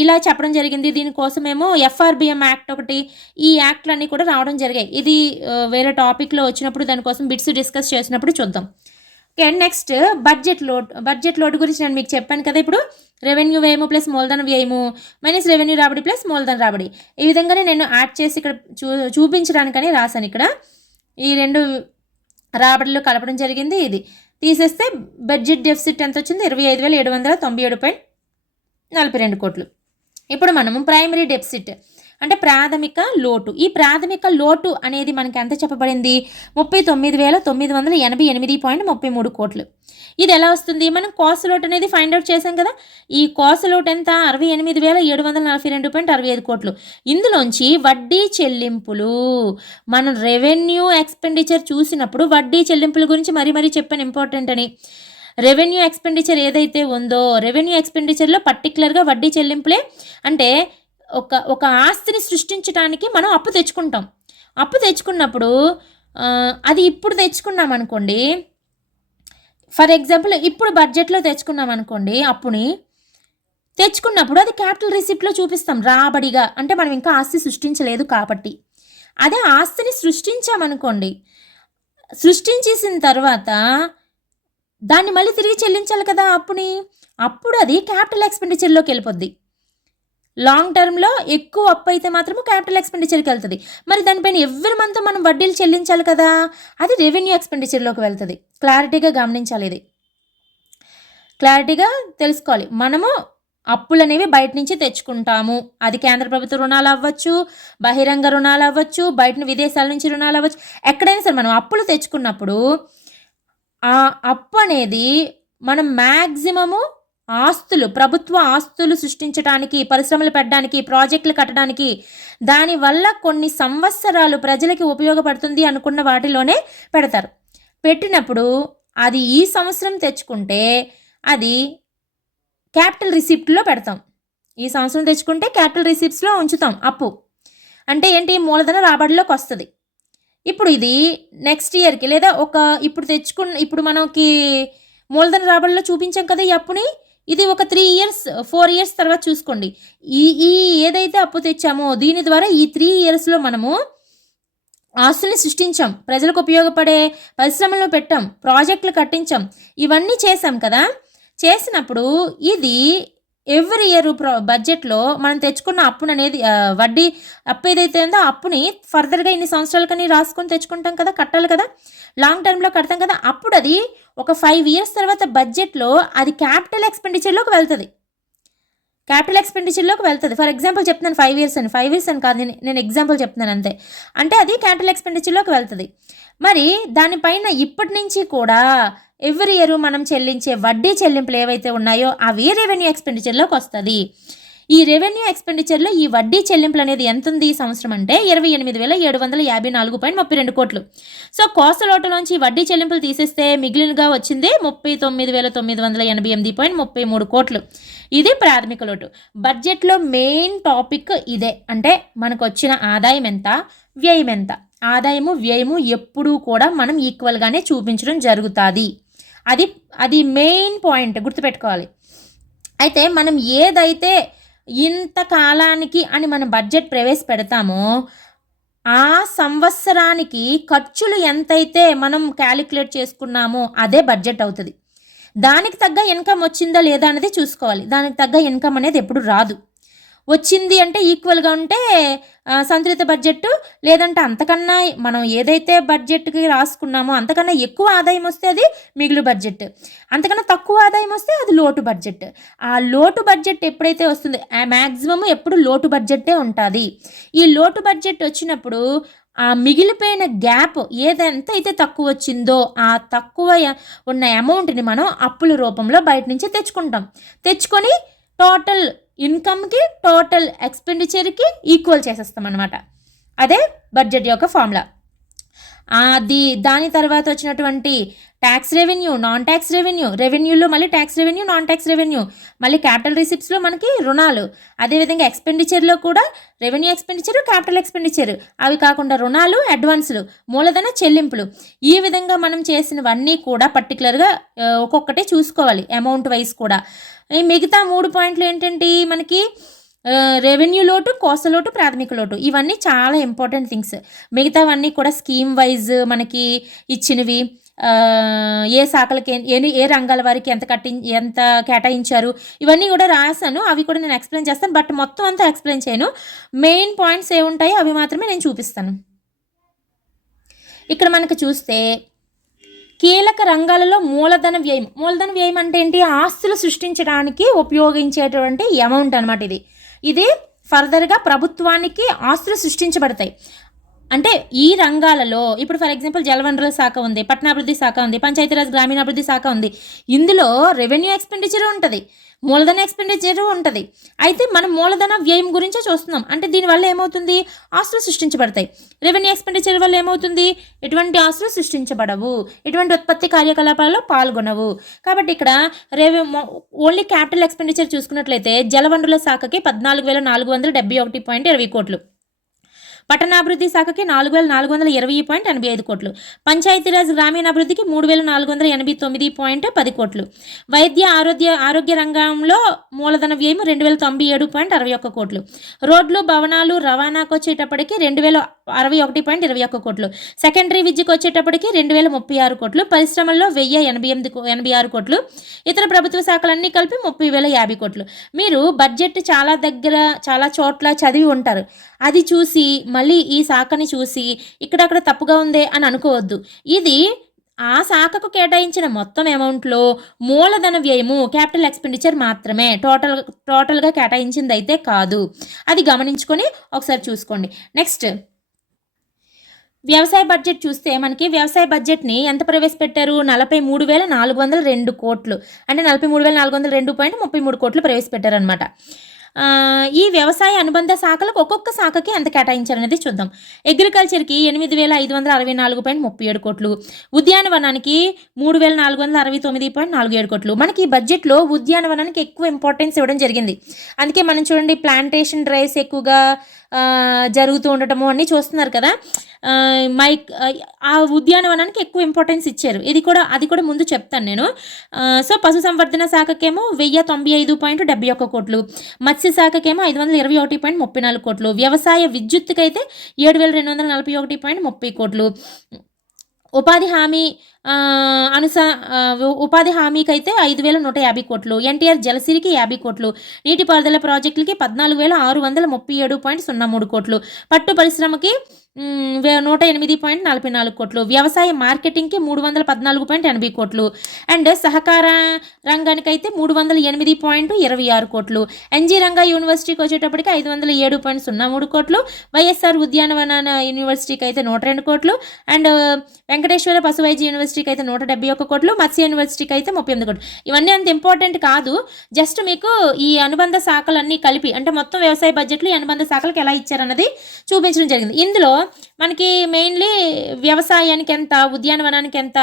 ఇలా చెప్పడం జరిగింది. దీనికోసమేమో FRBM యాక్ట్ ఒకటి, ఈ యాక్ట్లన్నీ కూడా రావడం జరిగాయి. ఇది వేరే టాపిక్లో వచ్చినప్పుడు దానికోసం బిట్స్ డిస్కస్ చేసినప్పుడు చూద్దాం. ఓకే, నెక్స్ట్ బడ్జెట్ లోడ్ గురించి నేను మీకు చెప్పాను కదా. ఇప్పుడు రెవెన్యూ వ్యయము ప్లస్ మూలధన వ్యయము మైనస్ రెవెన్యూ రాబడి ప్లస్ మూలధన రాబడి, ఈ విధంగానే నేను యాడ్ చేసి ఇక్కడ చూపించడానికని రాశాను. ఇక్కడ ఈ 2 రాబడిలో కలపడం జరిగింది. ఇది తీసేస్తే బడ్జెట్ డెఫిసిట్ ఎంత వచ్చింది? 25,797.42 కోట్లు. ఇప్పుడు మనము ప్రైమరీ డెఫిసిట్ అంటే ప్రాథమిక లోటు. ఈ ప్రాథమిక లోటు అనేది మనకి ఎంత చెప్పబడింది? 39,988.33 కోట్లు. ఇది ఎలా వస్తుంది? మనం కాస్ట్ లోట్ అనేది ఫైండ్ అవుట్ చేసాం కదా. ఈ కాస్ట్ లోట్ ఎంత? 68,742.65 కోట్లు. ఇందులోంచి వడ్డీ చెల్లింపులు, మనం రెవెన్యూ ఎక్స్పెండిచర్ చూసినప్పుడు వడ్డీ చెల్లింపుల గురించి మరీ చెప్పాను, ఇంపార్టెంట్ అని. రెవెన్యూ ఎక్స్పెండిచర్ ఏదైతే ఉందో, రెవెన్యూ ఎక్స్పెండిచర్లో పర్టికులర్గా వడ్డీ చెల్లింపులే. అంటే ఒక ఆస్తిని సృష్టించడానికి మనం అప్పు తెచ్చుకుంటాం. అప్పు తెచ్చుకున్నప్పుడు అది ఇప్పుడు తెచ్చుకున్నాం అనుకోండి, ఫర్ ఎగ్జాంపుల్ ఇప్పుడు బడ్జెట్లో తెచ్చుకున్నాం అనుకోండి, అప్పుని తెచ్చుకున్నప్పుడు అది క్యాపిటల్ రిసిప్ట్లో చూపిస్తాం రాబడిగా. అంటే మనం ఇంకా ఆస్తి సృష్టించలేదు కాబట్టి. అదే ఆస్తిని సృష్టించామనుకోండి, సృష్టించేసిన తర్వాత దాన్ని మళ్ళీ తిరిగి చెల్లించాలి కదా అప్పుని. అప్పుడు అది క్యాపిటల్ ఎక్స్పెండిచర్లోకి వెళ్ళిపోద్ది. లాంగ్ టర్మ్లో ఎక్కువ అప్పు అయితే మాత్రము క్యాపిటల్ ఎక్స్పెండిచర్కి వెళ్తుంది. మరి దానిపైన ఎవ్రీ మంత్ మనం వడ్డీలు చెల్లించాలి కదా, అది రెవెన్యూ ఎక్స్పెండిచర్లోకి వెళ్తుంది. క్లారిటీగా గమనించాలి, ఇది క్లారిటీగా తెలుసుకోవాలి. మనము అప్పులు అనేవి బయట నుంచి తెచ్చుకుంటాము. అది కేంద్ర ప్రభుత్వ రుణాలు అవ్వచ్చు, బహిరంగ రుణాలు అవ్వచ్చు, బయట విదేశాల నుంచి రుణాలు అవ్వచ్చు. ఎక్కడైనా సరే మనం అప్పులు తెచ్చుకున్నప్పుడు ఆ అప్పు అనేది మనం మ్యాక్సిమము ఆస్తులు, ప్రభుత్వ ఆస్తులు సృష్టించడానికి, పరిశ్రమలు పెట్టడానికి, ప్రాజెక్టులు కట్టడానికి, దానివల్ల కొన్ని సంవత్సరాలు ప్రజలకి ఉపయోగపడుతుంది అనుకున్న వాటిలోనే పెడతారు. పెట్టినప్పుడు అది ఈ సంవత్సరం తెచ్చుకుంటే అది క్యాపిటల్ రిసిప్ట్లో పెడతాం. ఈ సంవత్సరం తెచ్చుకుంటే క్యాపిటల్ రిసిప్ట్స్లో ఉంచుతాం. అప్పు అంటే ఏంటి, మూలధన రాబడిలోకి వస్తుంది. ఇప్పుడు ఇది నెక్స్ట్ ఇయర్కి లేదా ఇప్పుడు మనకి మూలధన రాబడిలో చూపించాం కదా ఈ అప్పుని, ఇది ఒక 3 ఇయర్స్ 4 ఇయర్స్ తర్వాత చూసుకోండి. ఈ ఏదైతే అప్పు తెచ్చామో దీని ద్వారా ఈ 3 ఇయర్స్లో మనము ఆస్తుల్ని సృష్టించాం, ప్రజలకు ఉపయోగపడే పరిశ్రమలను పెట్టాం, ప్రాజెక్టులు కట్టించాం, ఇవన్నీ చేసాం కదా. చేసినప్పుడు ఇది ఎవ్రీ ఇయర్ బడ్జెట్లో మనం తెచ్చుకున్న అప్పును అనేది వడ్డీ అప్పు ఏదైతే ఉందో అప్పుని ఫర్దర్గా ఇన్ని సంవత్సరాలకని రాసుకొని తెచ్చుకుంటాం కదా, కట్టాలి కదా, లాంగ్ టర్మ్లో కడతాం కదా. అప్పుడు అది ఒక 5 ఇయర్స్ తర్వాత బడ్జెట్లో అది క్యాపిటల్ ఎక్స్పెండిచర్లోకి వెళ్తుంది. ఫర్ ఎగ్జాంపుల్ చెప్తున్నాను 5 ఇయర్స్ అని కాదు, నేను ఎగ్జాంపుల్ చెప్తున్నాను అంతే. అంటే అది క్యాపిటల్ ఎక్స్పెండిచర్లోకి వెళ్తుంది. మరి దానిపైన ఇప్పటి నుంచి కూడా ఎవ్రీ ఇయర్ మనం చెల్లించే వడ్డీ చెల్లింపులు ఏవైతే ఉన్నాయో అవి రెవెన్యూ ఎక్స్పెండిచర్లోకి వస్తుంది. ఈ రెవెన్యూ ఎక్స్పెండిచర్లో ఈ వడ్డీ చెల్లింపులు అనేది ఎంత ఉంది ఈ సంవత్సరం అంటే 28,754.32 కోట్లు. సో కోసలోటలోంచి వడ్డీ చెల్లింపులు తీసేస్తే మిగిలినగా వచ్చింది 39,988.33 కోట్లు. ఇది ప్రాథమిక లోటు. బడ్జెట్లో మెయిన్ టాపిక్ ఇదే. అంటే మనకు వచ్చిన ఆదాయం ఎంత, వ్యయం ఎంత. ఆదాయము వ్యయము ఎప్పుడూ కూడా మనం ఈక్వల్గానే చూపించడం జరుగుతుంది. అది మెయిన్ పాయింట్ గుర్తుపెట్టుకోవాలి. అయితే మనం ఏదైతే ఇంతకాలానికి అని మనం బడ్జెట్ ప్రవేశపెడతామో ఆ సంవత్సరానికి ఖర్చులు ఎంతైతే మనం క్యాలిక్యులేట్ చేసుకున్నామో అదే బడ్జెట్ అవుతుంది. దానికి తగ్గ ఇన్కమ్ వచ్చిందా లేదా అనేది చూసుకోవాలి. దానికి తగ్గ ఇన్కమ్ అనేది ఎప్పుడు రాదు. వచ్చింది అంటే ఈక్వల్గా ఉంటే సంతులిత బడ్జెట్, లేదంటే అంతకన్నా మనం ఏదైతే బడ్జెట్కి రాసుకున్నామో అంతకన్నా ఎక్కువ ఆదాయం వస్తే అది మిగులు బడ్జెట్, అంతకన్నా తక్కువ ఆదాయం వస్తే అది లోటు బడ్జెట్. ఆ లోటు బడ్జెట్ ఎప్పుడైతే వస్తుంది, మ్యాక్సిమం ఎప్పుడు లోటు బడ్జెట్టే ఉంటుంది. ఈ లోటు బడ్జెట్ వచ్చినప్పుడు ఆ మిగిలిపోయిన గ్యాప్ ఏదెంత అయితే తక్కువ వచ్చిందో ఆ తక్కువ ఉన్న అమౌంట్ని మనం అప్పుల రూపంలో బయట నుంచి తెచ్చుకొని టోటల్ ఇన్కమ్కి టోటల్ ఎక్స్పెండిచర్కి ఈక్వల్ చేసేస్తాం అనమాట. అదే బడ్జెట్ యొక్క ఫార్ములా. దాని తర్వాత వచ్చినటువంటి tax revenue, non tax revenue, రెవెన్యూలో మళ్ళీ tax revenue, non tax revenue, మళ్ళీ క్యాపిటల్ రిసిప్ట్స్లో మనకి రుణాలు, అదేవిధంగా ఎక్స్పెండిచర్లో కూడా రెవెన్యూ ఎక్స్పెండిచర్, క్యాపిటల్ ఎక్స్పెండిచర్, అవి కాకుండా రుణాలు, అడ్వాన్సులు, మూలధన చెల్లింపులు. ఈ విధంగా మనం చేసినవన్నీ కూడా పర్టికులర్గా ఒక్కొక్కటి చూసుకోవాలి అమౌంట్ వైజ్ కూడా. ఈ మిగతా 3 పాయింట్లు ఏంటంటే మనకి రెవెన్యూ లోటు, కోస్త లోటు, ప్రాథమిక లోటు, ఇవన్నీ చాలా ఇంపార్టెంట్ థింగ్స్. మిగతావన్నీ కూడా స్కీమ్ వైజ్ మనకి ఇచ్చినవి, ఏ శాఖలకి ఏ రంగాల వారికి ఎంత కేటాయించారు, ఇవన్నీ కూడా రాశాను. అవి కూడా నేను ఎక్స్ప్లెయిన్ చేస్తాను, బట్ మొత్తం అంతా ఎక్స్ప్లెయిన్ చేయను. మెయిన్ పాయింట్స్ ఏముంటాయో అవి మాత్రమే నేను చూపిస్తాను. ఇక్కడ మనకు చూస్తే కీలక రంగాలలో మూలధన వ్యయం అంటే ఏంటి, ఆస్తులు సృష్టించడానికి ఉపయోగించేటువంటి అమౌంట్ అనమాట. ఇది ఫర్దర్గా ప్రభుత్వానికి ఆస్తులు సృష్టించబడతాయి. అంటే ఈ రంగాలలో ఇప్పుడు ఫర్ ఎగ్జాంపుల్ జలవనరుల శాఖ ఉంది, పట్టణాభివృద్ధి శాఖ ఉంది, పంచాయతీరాజ్ గ్రామీణాభివృద్ధి శాఖ ఉంది. ఇందులో రెవెన్యూ ఎక్స్పెండిచర్ ఉంటుంది, మూలధన ఎక్స్పెండిచర్ ఉంటుంది. అయితే మనం మూలధన వ్యయం గురించే చూస్తున్నాం. అంటే దీనివల్ల ఏమవుతుంది, ఆస్తులు సృష్టించబడతాయి. రెవెన్యూ ఎక్స్పెండిచర్ వల్ల ఏమవుతుంది, ఎటువంటి ఆస్తులు సృష్టించబడవు, ఎటువంటి ఉత్పత్తి కార్యకలాపాలలో పాల్గొనవు. కాబట్టి ఇక్కడ ఓన్లీ క్యాపిటల్ ఎక్స్పెండిచర్ చూసుకున్నట్లయితే జలవనరుల శాఖకి 14,471.20 కోట్లు, పట్టణాభివృద్ధి శాఖకి 4,420.85 కోట్లు, పంచాయతీరాజ్ గ్రామీణాభివృద్ధికి 3,489.10 కోట్లు, వైద్య ఆరోగ్య రంగంలో మూలధన వ్యయం 2,097.61 కోట్లు, రోడ్లు భవనాలు రవాణాకు వచ్చేటప్పటికి 2,061.21 కోట్లు, సెకండరీ విద్యకు వచ్చేటప్పటికి 2,036 కోట్లు, పరిశ్రమల్లో 1,086 కోట్లు, ఇతర ప్రభుత్వ శాఖలన్నీ కలిపి 30,050 కోట్లు. మీరు బడ్జెట్ చాలా చోట్ల చదివి ఉంటారు. అది చూసి మళ్ళీ ఈ శాఖని చూసి ఇక్కడక్కడ తప్పుగా ఉందే అని అనుకోవద్దు. ఇది ఆ శాఖకు కేటాయించిన మొత్తం అమౌంట్లో మూలధన వ్యయము, క్యాపిటల్ ఎక్స్పెండిచర్ మాత్రమే, టోటల్గా కేటాయించింది అయితే కాదు. అది గమనించుకొని ఒకసారి చూసుకోండి. నెక్స్ట్ వ్యవసాయ బడ్జెట్ చూస్తే మనకి వ్యవసాయ బడ్జెట్ని ఎంత ప్రవేశపెట్టారు? 43,402 కోట్లు, అంటే 43,402.33 కోట్లు ప్రవేశపెట్టారనమాట. ఈ వ్యవసాయ అనుబంధ శాఖలకు ఒక్కొక్క శాఖకి ఎంత కేటాయించారనేది చూద్దాం. అగ్రికల్చర్కి 8,564.37 కోట్లు, ఉద్యానవనానికి 3,469.47 కోట్లు. మనకి ఈ బడ్జెట్లో ఉద్యానవనానికి ఎక్కువ ఇంపార్టెన్స్ ఇవ్వడం జరిగింది. అందుకే మనం చూడండి ప్లాంటేషన్ డ్రైవ్స్ ఎక్కువగా జరుగుతూ ఉండటము అన్నీ చూస్తున్నారు కదా. ఆ ఉద్యానవనానికి ఎక్కువ ఇంపార్టెన్స్ ఇచ్చారు. అది కూడా ముందు చెప్తాను నేను. సో పశుసంవర్ధన శాఖకేమో 1,095.71 కోట్లు, మత్స్య శాఖకేమో 521.34 కోట్లు, వ్యవసాయ విద్యుత్తుకైతే 7,241.30 కోట్లు, ఉపాధి హామీ ఉపాధి హామీకైతే 5,150 కోట్లు, ఎన్టీఆర్ జలసిరికి 50 కోట్లు, నీటిపారుదల ప్రాజెక్టులకి 14,637.03 కోట్లు, పట్టు పరిశ్రమకి 108.44 కోట్లు, వ్యవసాయ మార్కెటింగ్కి 314.80 కోట్లు, అండ్ సహకార రంగానికైతే 308.26 కోట్లు, ఎన్జీ రంగా యూనివర్సిటీకి వచ్చేటప్పటికి 507.03 కోట్లు, వైఎస్ఆర్ ఉద్యానవన యూనివర్సిటీకి అయితే 102 కోట్లు, అండ్ వెంకటేశ్వర పశువైద్య యూనివర్సిటీకి అయితే 171 కోట్లు, మత్స్య యూనివర్సిటీకి అయితే 38 కోట్లు. ఇవన్నీ అంత ఇంపార్టెంట్ కాదు, జస్ట్ మీకు ఈ అనుబంధ శాఖలన్నీ కలిపి అంటే మొత్తం వ్యవసాయ బడ్జెట్లు ఈ అనుబంధ శాఖలకు ఎలా ఇచ్చారన్నది చూపించడం జరిగింది. ఇందులో మనకి మెయిన్లీ వ్యవసాయానికి ఎంత, ఉద్యానవనానికి ఎంత,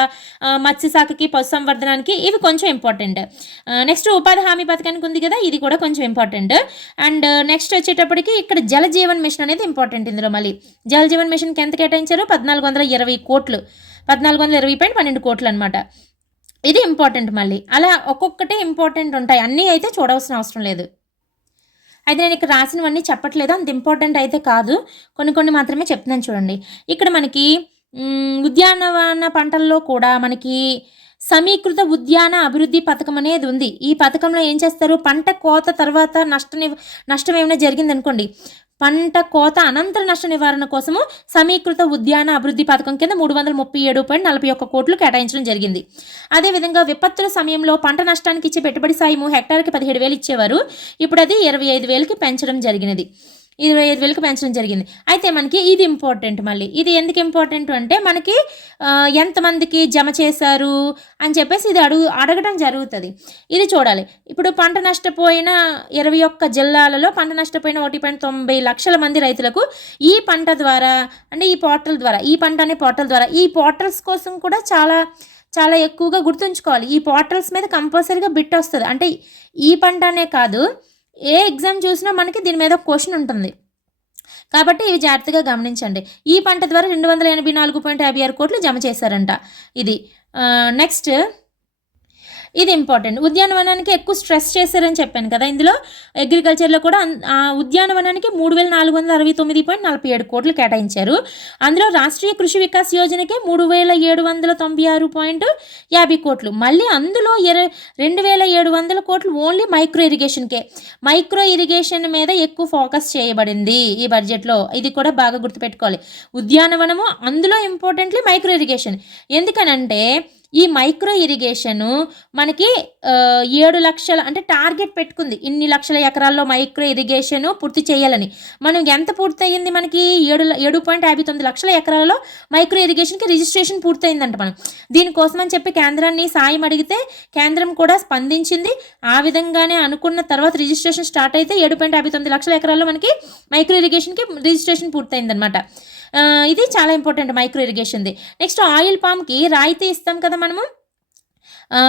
మత్స్య శాఖకి, పశుసంవర్ధనానికి ఇవి కొంచెం ఇంపార్టెంట్. నెక్స్ట్ ఉపాధి హామీ పథకానికి ఉంది కదా, ఇది కూడా కొంచెం ఇంపార్టెంట్. అండ్ నెక్స్ట్ వచ్చేటప్పటికి ఇక్కడ జల జీవన్ మిషన్ అనేది ఇంపార్టెంట్. ఇందులో మళ్ళీ జల జీవన్ మిషన్కి ఎంత కేటాయించారు? 1,420 కోట్లు, 1,420.12 కోట్లు అనమాట. ఇది ఇంపార్టెంట్. మళ్ళీ అలా ఒక్కొక్కటే ఇంపార్టెంట్ ఉంటాయి, అన్నీ అయితే చూడవలసిన అవసరం లేదు. అయితే నేను ఇక్కడ రాసినవన్నీ చెప్పట్లేదు, అంత ఇంపార్టెంట్ అయితే కాదు, కొన్ని మాత్రమే చెప్తున్నాను చూడండి. ఇక్కడ మనకి ఉద్యానవన పంటల్లో కూడా మనకి సమీకృత ఉద్యాన అభివృద్ధి పథకం అనేది ఉంది. ఈ పథకంలో ఏం చేస్తారు? పంట కోత తర్వాత నష్టం ఏమైనా జరిగిందనుకోండి, పంట కోత అనంతర నష్ట నివారణ కోసము సమీకృత ఉద్యాన అభివృద్ధి పథకం కింద 337.41 కోట్లు కేటాయించడం జరిగింది. అదేవిధంగా విపత్తుల సమయంలో పంట నష్టానికి ఇచ్చే పెట్టుబడి సాయము హెక్టార్కి 17,000 ఇచ్చేవారు, ఇప్పుడు అది 25,000కి పెంచడం జరిగినది. 25,000కి పెంచడం జరిగింది. అయితే మనకి ఇది ఇంపార్టెంట్. మళ్ళీ ఇది ఎందుకు ఇంపార్టెంట్ అంటే మనకి ఎంతమందికి జమ చేశారు అని చెప్పేసి ఇది అడగడం జరుగుతుంది. ఇది చూడాలి. ఇప్పుడు పంట నష్టపోయిన 21 జిల్లాలలో పంట నష్టపోయిన 1.90 లక్షల మంది రైతులకు ఈ పంట ద్వారా అంటే ఈ పోర్టల్ ద్వారా, ఈ పంట అనే పోర్టల్ ద్వారా, ఈ పోర్టల్స్ కోసం కూడా చాలా ఎక్కువగా గుర్తుంచుకోవాలి. ఈ పోర్టల్స్ మీద కంపల్సరీగా బిట్ వస్తుంది. అంటే ఈ పంట అనే కాదు, ఏ ఎగ్జామ్ చూసినా మనకి దీని మీద క్వశ్చన్ ఉంటుంది కాబట్టి ఇవి జాగ్రత్తగా గమనించండి. ఈ పంట ద్వారా 284.56 కోట్లు జమ చేశారంట. ఇది నెక్స్ట్ ఇది ఇంపార్టెంట్. ఉద్యానవనానికి ఎక్కువ స్ట్రెస్ చేశారని చెప్పాను కదా. ఇందులో అగ్రికల్చర్లో కూడా ఉద్యానవనానికి 3,469.47 కోట్లు కేటాయించారు. అందులో రాష్ట్రీయ కృషి వికాస్ యోజనకే 3,796.50 కోట్లు. మళ్ళీ అందులో 2,700 కోట్లు ఓన్లీ మైక్రో ఇరిగేషన్కే. మైక్రో ఇరిగేషన్ మీద ఎక్కువ ఫోకస్ చేయబడింది ఈ బడ్జెట్లో. ఇది కూడా బాగా గుర్తుపెట్టుకోవాలి. ఉద్యానవనము అందులో ఇంపార్టెంట్లీ మైక్రో ఇరిగేషన్. ఎందుకనంటే ఈ మైక్రో ఇరిగేషను మనకి 7 లక్షల అంటే టార్గెట్ పెట్టుకుంది, ఇన్ని లక్షల ఎకరాల్లో మైక్రో ఇరిగేషను పూర్తి చేయాలని. మనం ఎంత పూర్తయింది? మనకి 7.59 లక్షల ఎకరాలలో మైక్రో ఇరిగేషన్కి రిజిస్ట్రేషన్ పూర్తయిందంట. మనం దీనికోసం అని చెప్పి కేంద్రాన్ని సాయం అడిగితే కేంద్రం కూడా స్పందించింది. ఆ విధంగానే అనుకున్న తర్వాత రిజిస్ట్రేషన్ స్టార్ట్ అయితే 7.59 లక్షల ఎకరాల్లో మనకి మైక్రో ఇరిగేషన్కి రిజిస్ట్రేషన్ పూర్తయిందనమాట. ఇది చాలా ఇంపార్టెంట్ మైక్రో ఇరిగేషన్ది. నెక్స్ట్ ఆయిల్ పామ్కి రాయితీ ఇస్తాం కదా మనము,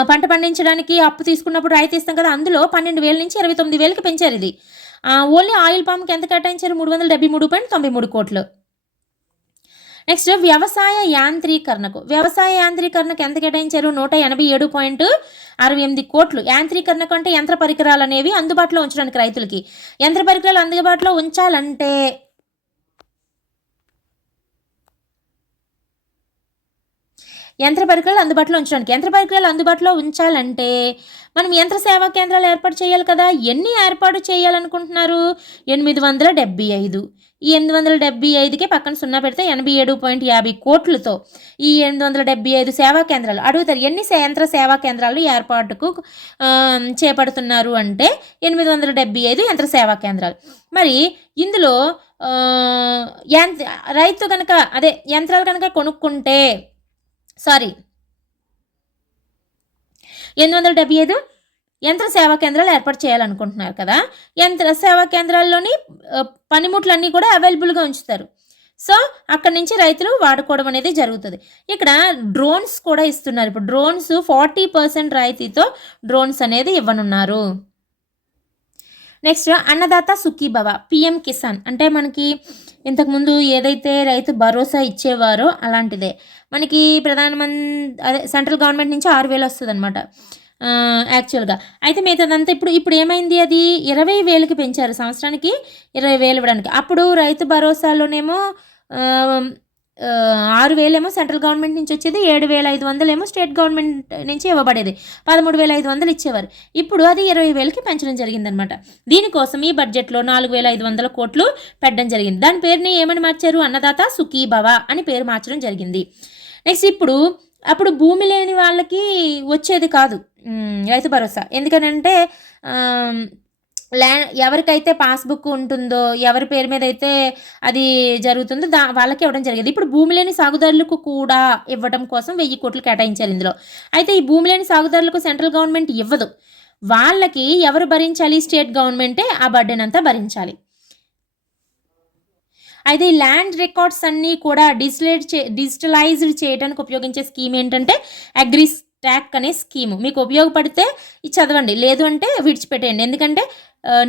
పంట పండించడానికి అప్పు తీసుకున్నప్పుడు రాయితీ ఇస్తాం కదా, అందులో 12,000 నుంచి 29,000కి పెంచారు. ఇది ఓన్లీ ఆయిల్ పామ్కి ఎంత కేటాయించారు? 373.93 కోట్లు. నెక్స్ట్ వ్యవసాయ యాంత్రీకరణకు ఎంత కేటాయించారు? 187.68 కోట్లు. యాంత్రీకరణకు అంటే యంత్ర పరికరాలు అనేవి అందుబాటులో ఉంచడానికి రైతులకి. యంత్ర పరికరాలు అందుబాటులో ఉంచాలంటే యంత్ర పరికరాలు అందుబాటులో ఉంచాలంటే మనం యంత్ర సేవా కేంద్రాలు ఏర్పాటు చేయాలి కదా. ఎన్ని ఏర్పాటు చేయాలనుకుంటున్నారు? 875. ఈ 875కి పక్కన 0 పెడితే 87.50 కోట్లతో ఈ 875 సేవా కేంద్రాలు అడుగుతారు. ఎన్ని యంత్ర సేవా కేంద్రాలు ఏర్పాటుకు చేపడుతున్నారు అంటే 875 యంత్ర సేవా కేంద్రాలు. మరి ఇందులో రైతు కనుక యంత్రాలు కనుక కొనుక్కుంటే 875 యంత్ర సేవా కేంద్రాలు ఏర్పాటు చేయాలనుకుంటున్నారు కదా. యంత్ర సేవా కేంద్రాల్లోని పనిముట్లన్నీ కూడా అవైలబుల్గా ఉంచుతారు. సో అక్కడి నుంచి రైతులు వాడుకోవడం అనేది జరుగుతుంది. ఇక్కడ డ్రోన్స్ కూడా ఇస్తున్నారు. ఇప్పుడు డ్రోన్స్ 40% రాయితీతో డ్రోన్స్ అనేది ఇవ్వనున్నారు. నెక్స్ట్ అన్నదాత సుఖీభవ, పిఎం కిసాన్ అంటే మనకి ఇంతకుముందు ఏదైతే రైతు భరోసా ఇచ్చేవారో అలాంటిదే. మనకి సెంట్రల్ గవర్నమెంట్ నుంచి 6,000 వస్తుంది అనమాట యాక్చువల్గా. అయితే మిగతాదంతా ఇప్పుడు ఏమైంది, అది 20,000కి పెంచారు. సంవత్సరానికి 20,000 ఇవ్వడానికి. అప్పుడు రైతు భరోసాలోనేమో 6,000 ఏమో సెంట్రల్ గవర్నమెంట్ నుంచి వచ్చేది, 7,500 ఏమో స్టేట్ గవర్నమెంట్ నుంచి ఇవ్వబడేది, 13,500 ఇచ్చేవారు. ఇప్పుడు అది 20,000కి పెంచడం జరిగిందనమాట. దీనికోసం ఈ బడ్జెట్లో 4,500 కోట్లు పెట్టడం జరిగింది. దాని పేరుని ఏమని మార్చారు, అన్నదాత సుఖీభవ అని పేరు మార్చడం జరిగింది. నెక్స్ట్ అప్పుడు భూమి లేని వాళ్ళకి వచ్చేది కాదు రైతు భరోసా. ఎందుకనంటే ఎవరికైతే పాస్బుక్ ఉంటుందో, ఎవరి పేరు మీద అయితే అది జరుగుతుందో వాళ్ళకి ఇవ్వడం జరిగేది. ఇప్పుడు భూమి లేని సాగుదారులకు కూడా ఇవ్వడం కోసం 1,000 కోట్లు కేటాయించారు ఇందులో. అయితే ఈ భూమి లేని సాగుదారులకు సెంట్రల్ గవర్నమెంట్ ఇవ్వదు. వాళ్ళకి ఎవరు భరించాలి, స్టేట్ గవర్నమెంటే ఆ బర్డెన్ అంతా భరించాలి. అయితే ఈ ల్యాండ్ రికార్డ్స్ అన్నీ కూడా డిజిటలైజ్డ్ చేయడానికి ఉపయోగించే స్కీమ్ ఏంటంటే అగ్రిస్టాక్ అనే స్కీము. మీకు ఉపయోగపడితే ఇది చదవండి, లేదు అంటే విడిచిపెట్టేయండి. ఎందుకంటే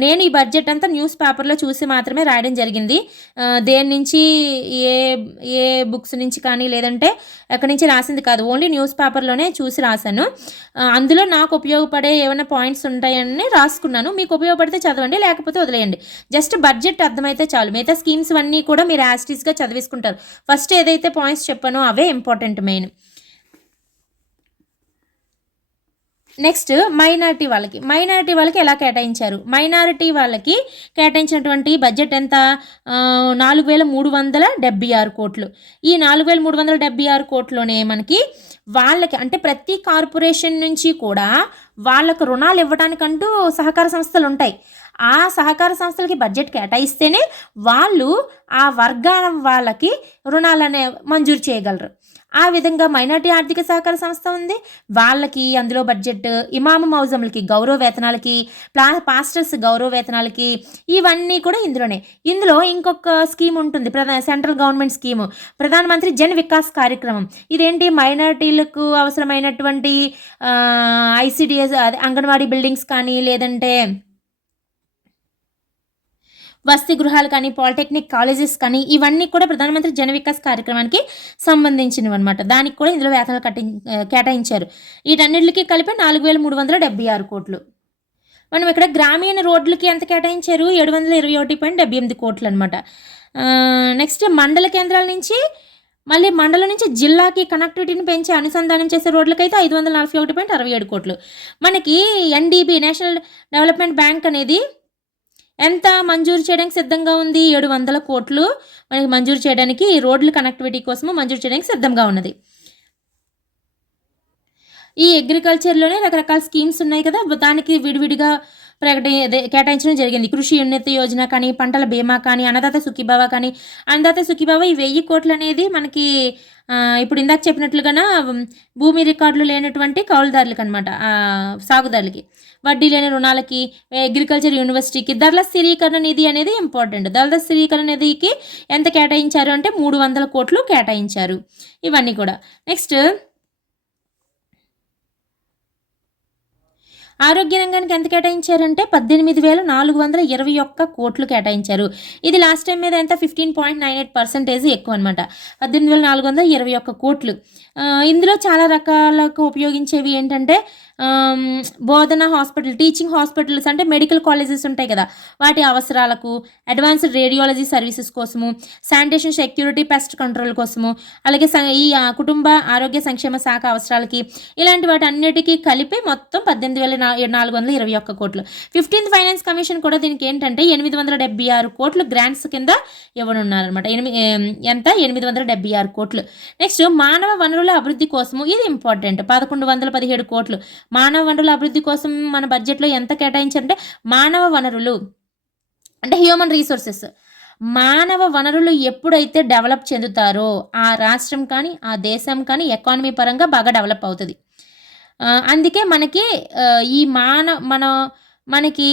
నేను ఈ బడ్జెట్ అంతా న్యూస్ పేపర్లో చూసి మాత్రమే రాయడం జరిగింది. దేని నుంచి ఏ బుక్స్ నుంచి కానీ లేదంటే ఎక్కడి నుంచి రాసింది కాదు, ఓన్లీ న్యూస్ పేపర్లోనే చూసి రాశాను. అందులో నాకు ఉపయోగపడే ఏమైనా పాయింట్స్ ఉంటాయని రాసుకున్నాను. మీకు ఉపయోగపడితే చదవండి, లేకపోతే వదిలేయండి. జస్ట్ బడ్జెట్ అర్థమైతే చాలు. మిగతా స్కీమ్స్ అన్నీ కూడా మీరు యాస్టీస్గా చదివేసుకుంటారు. ఫస్ట్ ఏదైతే పాయింట్స్ చెప్పానో అవే ఇంపార్టెంట్ మెయిన్. నెక్స్ట్ మైనారిటీ వాళ్ళకి ఎలా కేటాయించారు, మైనారిటీ వాళ్ళకి కేటాయించినటువంటి బడ్జెట్ ఎంత, 4,376 కోట్లు. ఈ 4,376 కోట్లోనే మనకి వాళ్ళకి అంటే ప్రతి కార్పొరేషన్ నుంచి కూడా వాళ్ళకు రుణాలు ఇవ్వడానికంటూ సహకార సంస్థలు ఉంటాయి. ఆ సహకార సంస్థలకి బడ్జెట్ కేటాయిస్తేనే వాళ్ళు ఆ వర్గాల వాళ్ళకి రుణాలనే మంజూరు చేయగలరు. ఆ విధంగా మైనార్టీ ఆర్థిక సహకార సంస్థ ఉంది, వాళ్ళకి అందులో బడ్జెట్ ఇమాము మౌజములకి గౌరవ వేతనాలకి, పాస్టర్స్ గౌరవ వేతనాలకి, ఇవన్నీ కూడా ఇందులో ఇంకొక స్కీమ్ ఉంటుంది, సెంట్రల్ గవర్నమెంట్ స్కీము, ప్రధానమంత్రి జన్ వికాస్ కార్యక్రమం. ఇదేంటి, మైనార్టీలకు అవసరమైనటువంటి ICDS అంగన్వాడీ బిల్డింగ్స్ కానీ లేదంటే వసతి గృహాలు కానీ పాలిటెక్నిక్ కాలేజెస్ కానీ ఇవన్నీ కూడా ప్రధానమంత్రి జన వికాస్ కార్యక్రమానికి సంబంధించినవి అనమాట. దానికి కూడా ఇందులో వేతనాలు కేటాయించారు. వీటన్నిటికీ కలిపి 4,376 కోట్లు. మనం ఇక్కడ గ్రామీణ రోడ్లకి ఎంత కేటాయించారు, 721.78 కోట్లు అనమాట. నెక్స్ట్ మండల కేంద్రాల నుంచి మళ్ళీ మండలం నుంచి జిల్లాకి కనెక్టివిటీని పెంచి అనుసంధానం చేసే రోడ్లకైతే 541.67 కోట్లు. మనకి NDB నేషనల్ డెవలప్మెంట్ బ్యాంక్ అనేది ఎంత మంజూరు చేయడానికి సిద్ధంగా ఉంది, 700 కోట్లు మనకి మంజూరు చేయడానికి, రోడ్ల కనెక్టివిటీ కోసము మంజూరు చేయడానికి సిద్ధంగా ఉన్నది. ఈ అగ్రికల్చర్లోనే రకరకాల స్కీమ్స్ ఉన్నాయి కదా, దానికి విడివిడిగా కేటాయించడం జరిగింది. కృషి ఉన్నతి యోజన కానీ, పంటల బీమా కానీ, అన్నదాత సుఖీభవ కానీ. అన్నదాత సుఖీభవ ఈ 1,000 కోట్లు అనేది మనకి ఇప్పుడు ఇందాక చెప్పినట్లుగా భూమి రికార్డులు లేనటువంటి కౌలుదారులకు అనమాట, సాగుదారులకి, వడ్డీ లేని రుణాలకి, అగ్రికల్చర్ యూనివర్సిటీకి, ధరల స్థిరీకరణ నిధి అనేది ఇంపార్టెంట్. ధరల స్థిరీకరణ నిధికి ఎంత కేటాయించారు అంటే 300 కోట్లు కేటాయించారు. ఇవన్నీ కూడా. నెక్స్ట్ ఆరోగ్య రంగానికి ఎంత కేటాయించారంటే 18,421 కోట్లు కేటాయించారు. ఇది లాస్ట్ టైం మీద ఎంత 15.98% ఎక్కువ అనమాట, 18,421 కోట్లు. ఇందులో చాలా రకాలకు ఉపయోగించేవి ఏంటంటే బోధన హాస్పిటల్, టీచింగ్ హాస్పిటల్స్ అంటే మెడికల్ కాలేజెస్ ఉంటాయి కదా, వాటి అవసరాలకు, అడ్వాన్స్డ్ రేడియాలజీ సర్వీసెస్ కోసము, శానిటేషన్, సెక్యూరిటీ, పెస్ట్ కంట్రోల్ కోసము, అలాగే ఈ కుటుంబ ఆరోగ్య సంక్షేమ శాఖ అవసరాలకి, ఇలాంటి వాటి అన్నిటికీ కలిపి మొత్తం 18,421 కోట్లు. 15th ఫైనాన్స్ కమిషన్ కూడా దీనికి ఏంటంటే 876 కోట్లు గ్రాంట్స్ కింద ఇవ్వనున్నారనమాట. ఎంత 876 కోట్లు. నెక్స్ట్ మానవ వనరుల అభివృద్ధి కోసము, ఇది ఇంపార్టెంట్, 1117 కోట్లు. మానవ వనరుల అభివృద్ధి కోసం మన బడ్జెట్లో ఎంత కేటాయించారంటే, మానవ వనరులు అంటే హ్యూమన్ రీసోర్సెస్, మానవ వనరులు ఎప్పుడైతే డెవలప్ చెందుతారో ఆ రాష్ట్రం కానీ ఆ దేశం కానీ ఎకానమీ పరంగా బాగా డెవలప్ అవుతుంది. అందుకే మనకి ఈ మనకి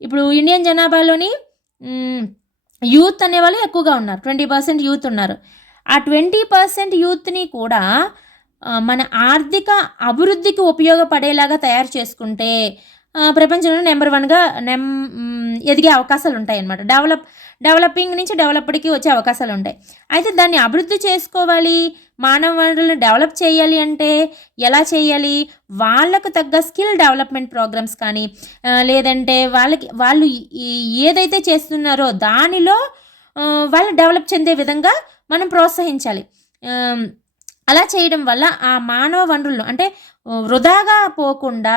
ఇప్పుడు ఇండియన్ జనాభాలోని యూత్ అనేవాళ్ళు ఎక్కువగా ఉన్నారు, 20% యూత్ ఉన్నారు. ఆ 20% యూత్ని కూడా మన ఆర్థిక అభివృద్ధికి ఉపయోగపడేలాగా తయారు చేసుకుంటే ప్రపంచంలో నెంబర్ 1గా ఎదిగే అవకాశాలు ఉంటాయి అన్నమాట. డెవలపింగ్ నుంచి డెవలప్డ్కి వచ్చే అవకాశాలు ఉంటాయి. అయితే దాన్ని అభివృద్ధి చేసుకోవాలి, మానవ వనరులను డెవలప్ చేయాలి అంటే ఎలా చేయాలి? వాళ్ళకు తగ్గ స్కిల్ డెవలప్మెంట్ ప్రోగ్రామ్స్ కానీ లేదంటే వాళ్ళు ఏదైతే చేస్తున్నారో దానిలో వాళ్ళు డెవలప్ చెందే విధంగా మనం ప్రోత్సహించాలి. అలా చేయడం వల్ల ఆ మానవ వనరులను అంటే వృధాగా పోకుండా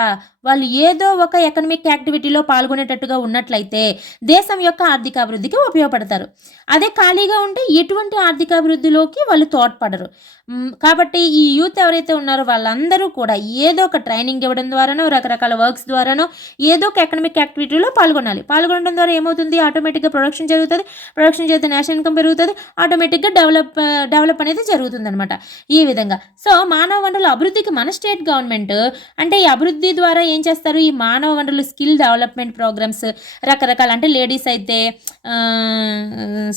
వాళ్ళు ఏదో ఒక ఎకనమిక్ యాక్టివిటీలో పాల్గొనేటట్టుగా ఉన్నట్లయితే దేశం యొక్క ఆర్థిక అభివృద్ధికి ఉపయోగపడతారు. అదే ఖాళీగా ఉంటే ఎటువంటి ఆర్థిక అభివృద్ధిలోకి వాళ్ళు తోడ్పడరు. కాబట్టి ఈ యూత్ ఎవరైతే ఉన్నారో వాళ్ళందరూ కూడా ఏదో ఒక ట్రైనింగ్ ఇవ్వడం ద్వారానో, రకరకాల వర్క్స్ ద్వారానో ఏదో ఒక ఎకనమిక్ యాక్టివిటీలో పాల్గొనాలి. పాల్గొనడం ద్వారా ఏమవుతుంది? ఆటోమేటిక్గా ప్రొడక్షన్ జరుగుతుంది. ప్రొడక్షన్ చేస్తే నేషనల్ ఇన్కమ్ పెరుగుతుంది. ఆటోమేటిక్గా డెవలప్ అనేది జరుగుతుంది అనమాట. ఈ విధంగా సో మానవ వనరుల అభివృద్ధికి మన స్టేట్ గవర్నమెంట్ అంటే ఈ అభివృద్ధి ద్వారా ఏం చేస్తారు? ఈ మానవ వనరులు స్కిల్ డెవలప్మెంట్ ప్రోగ్రామ్స్ రకరకాల, అంటే లేడీస్ అయితే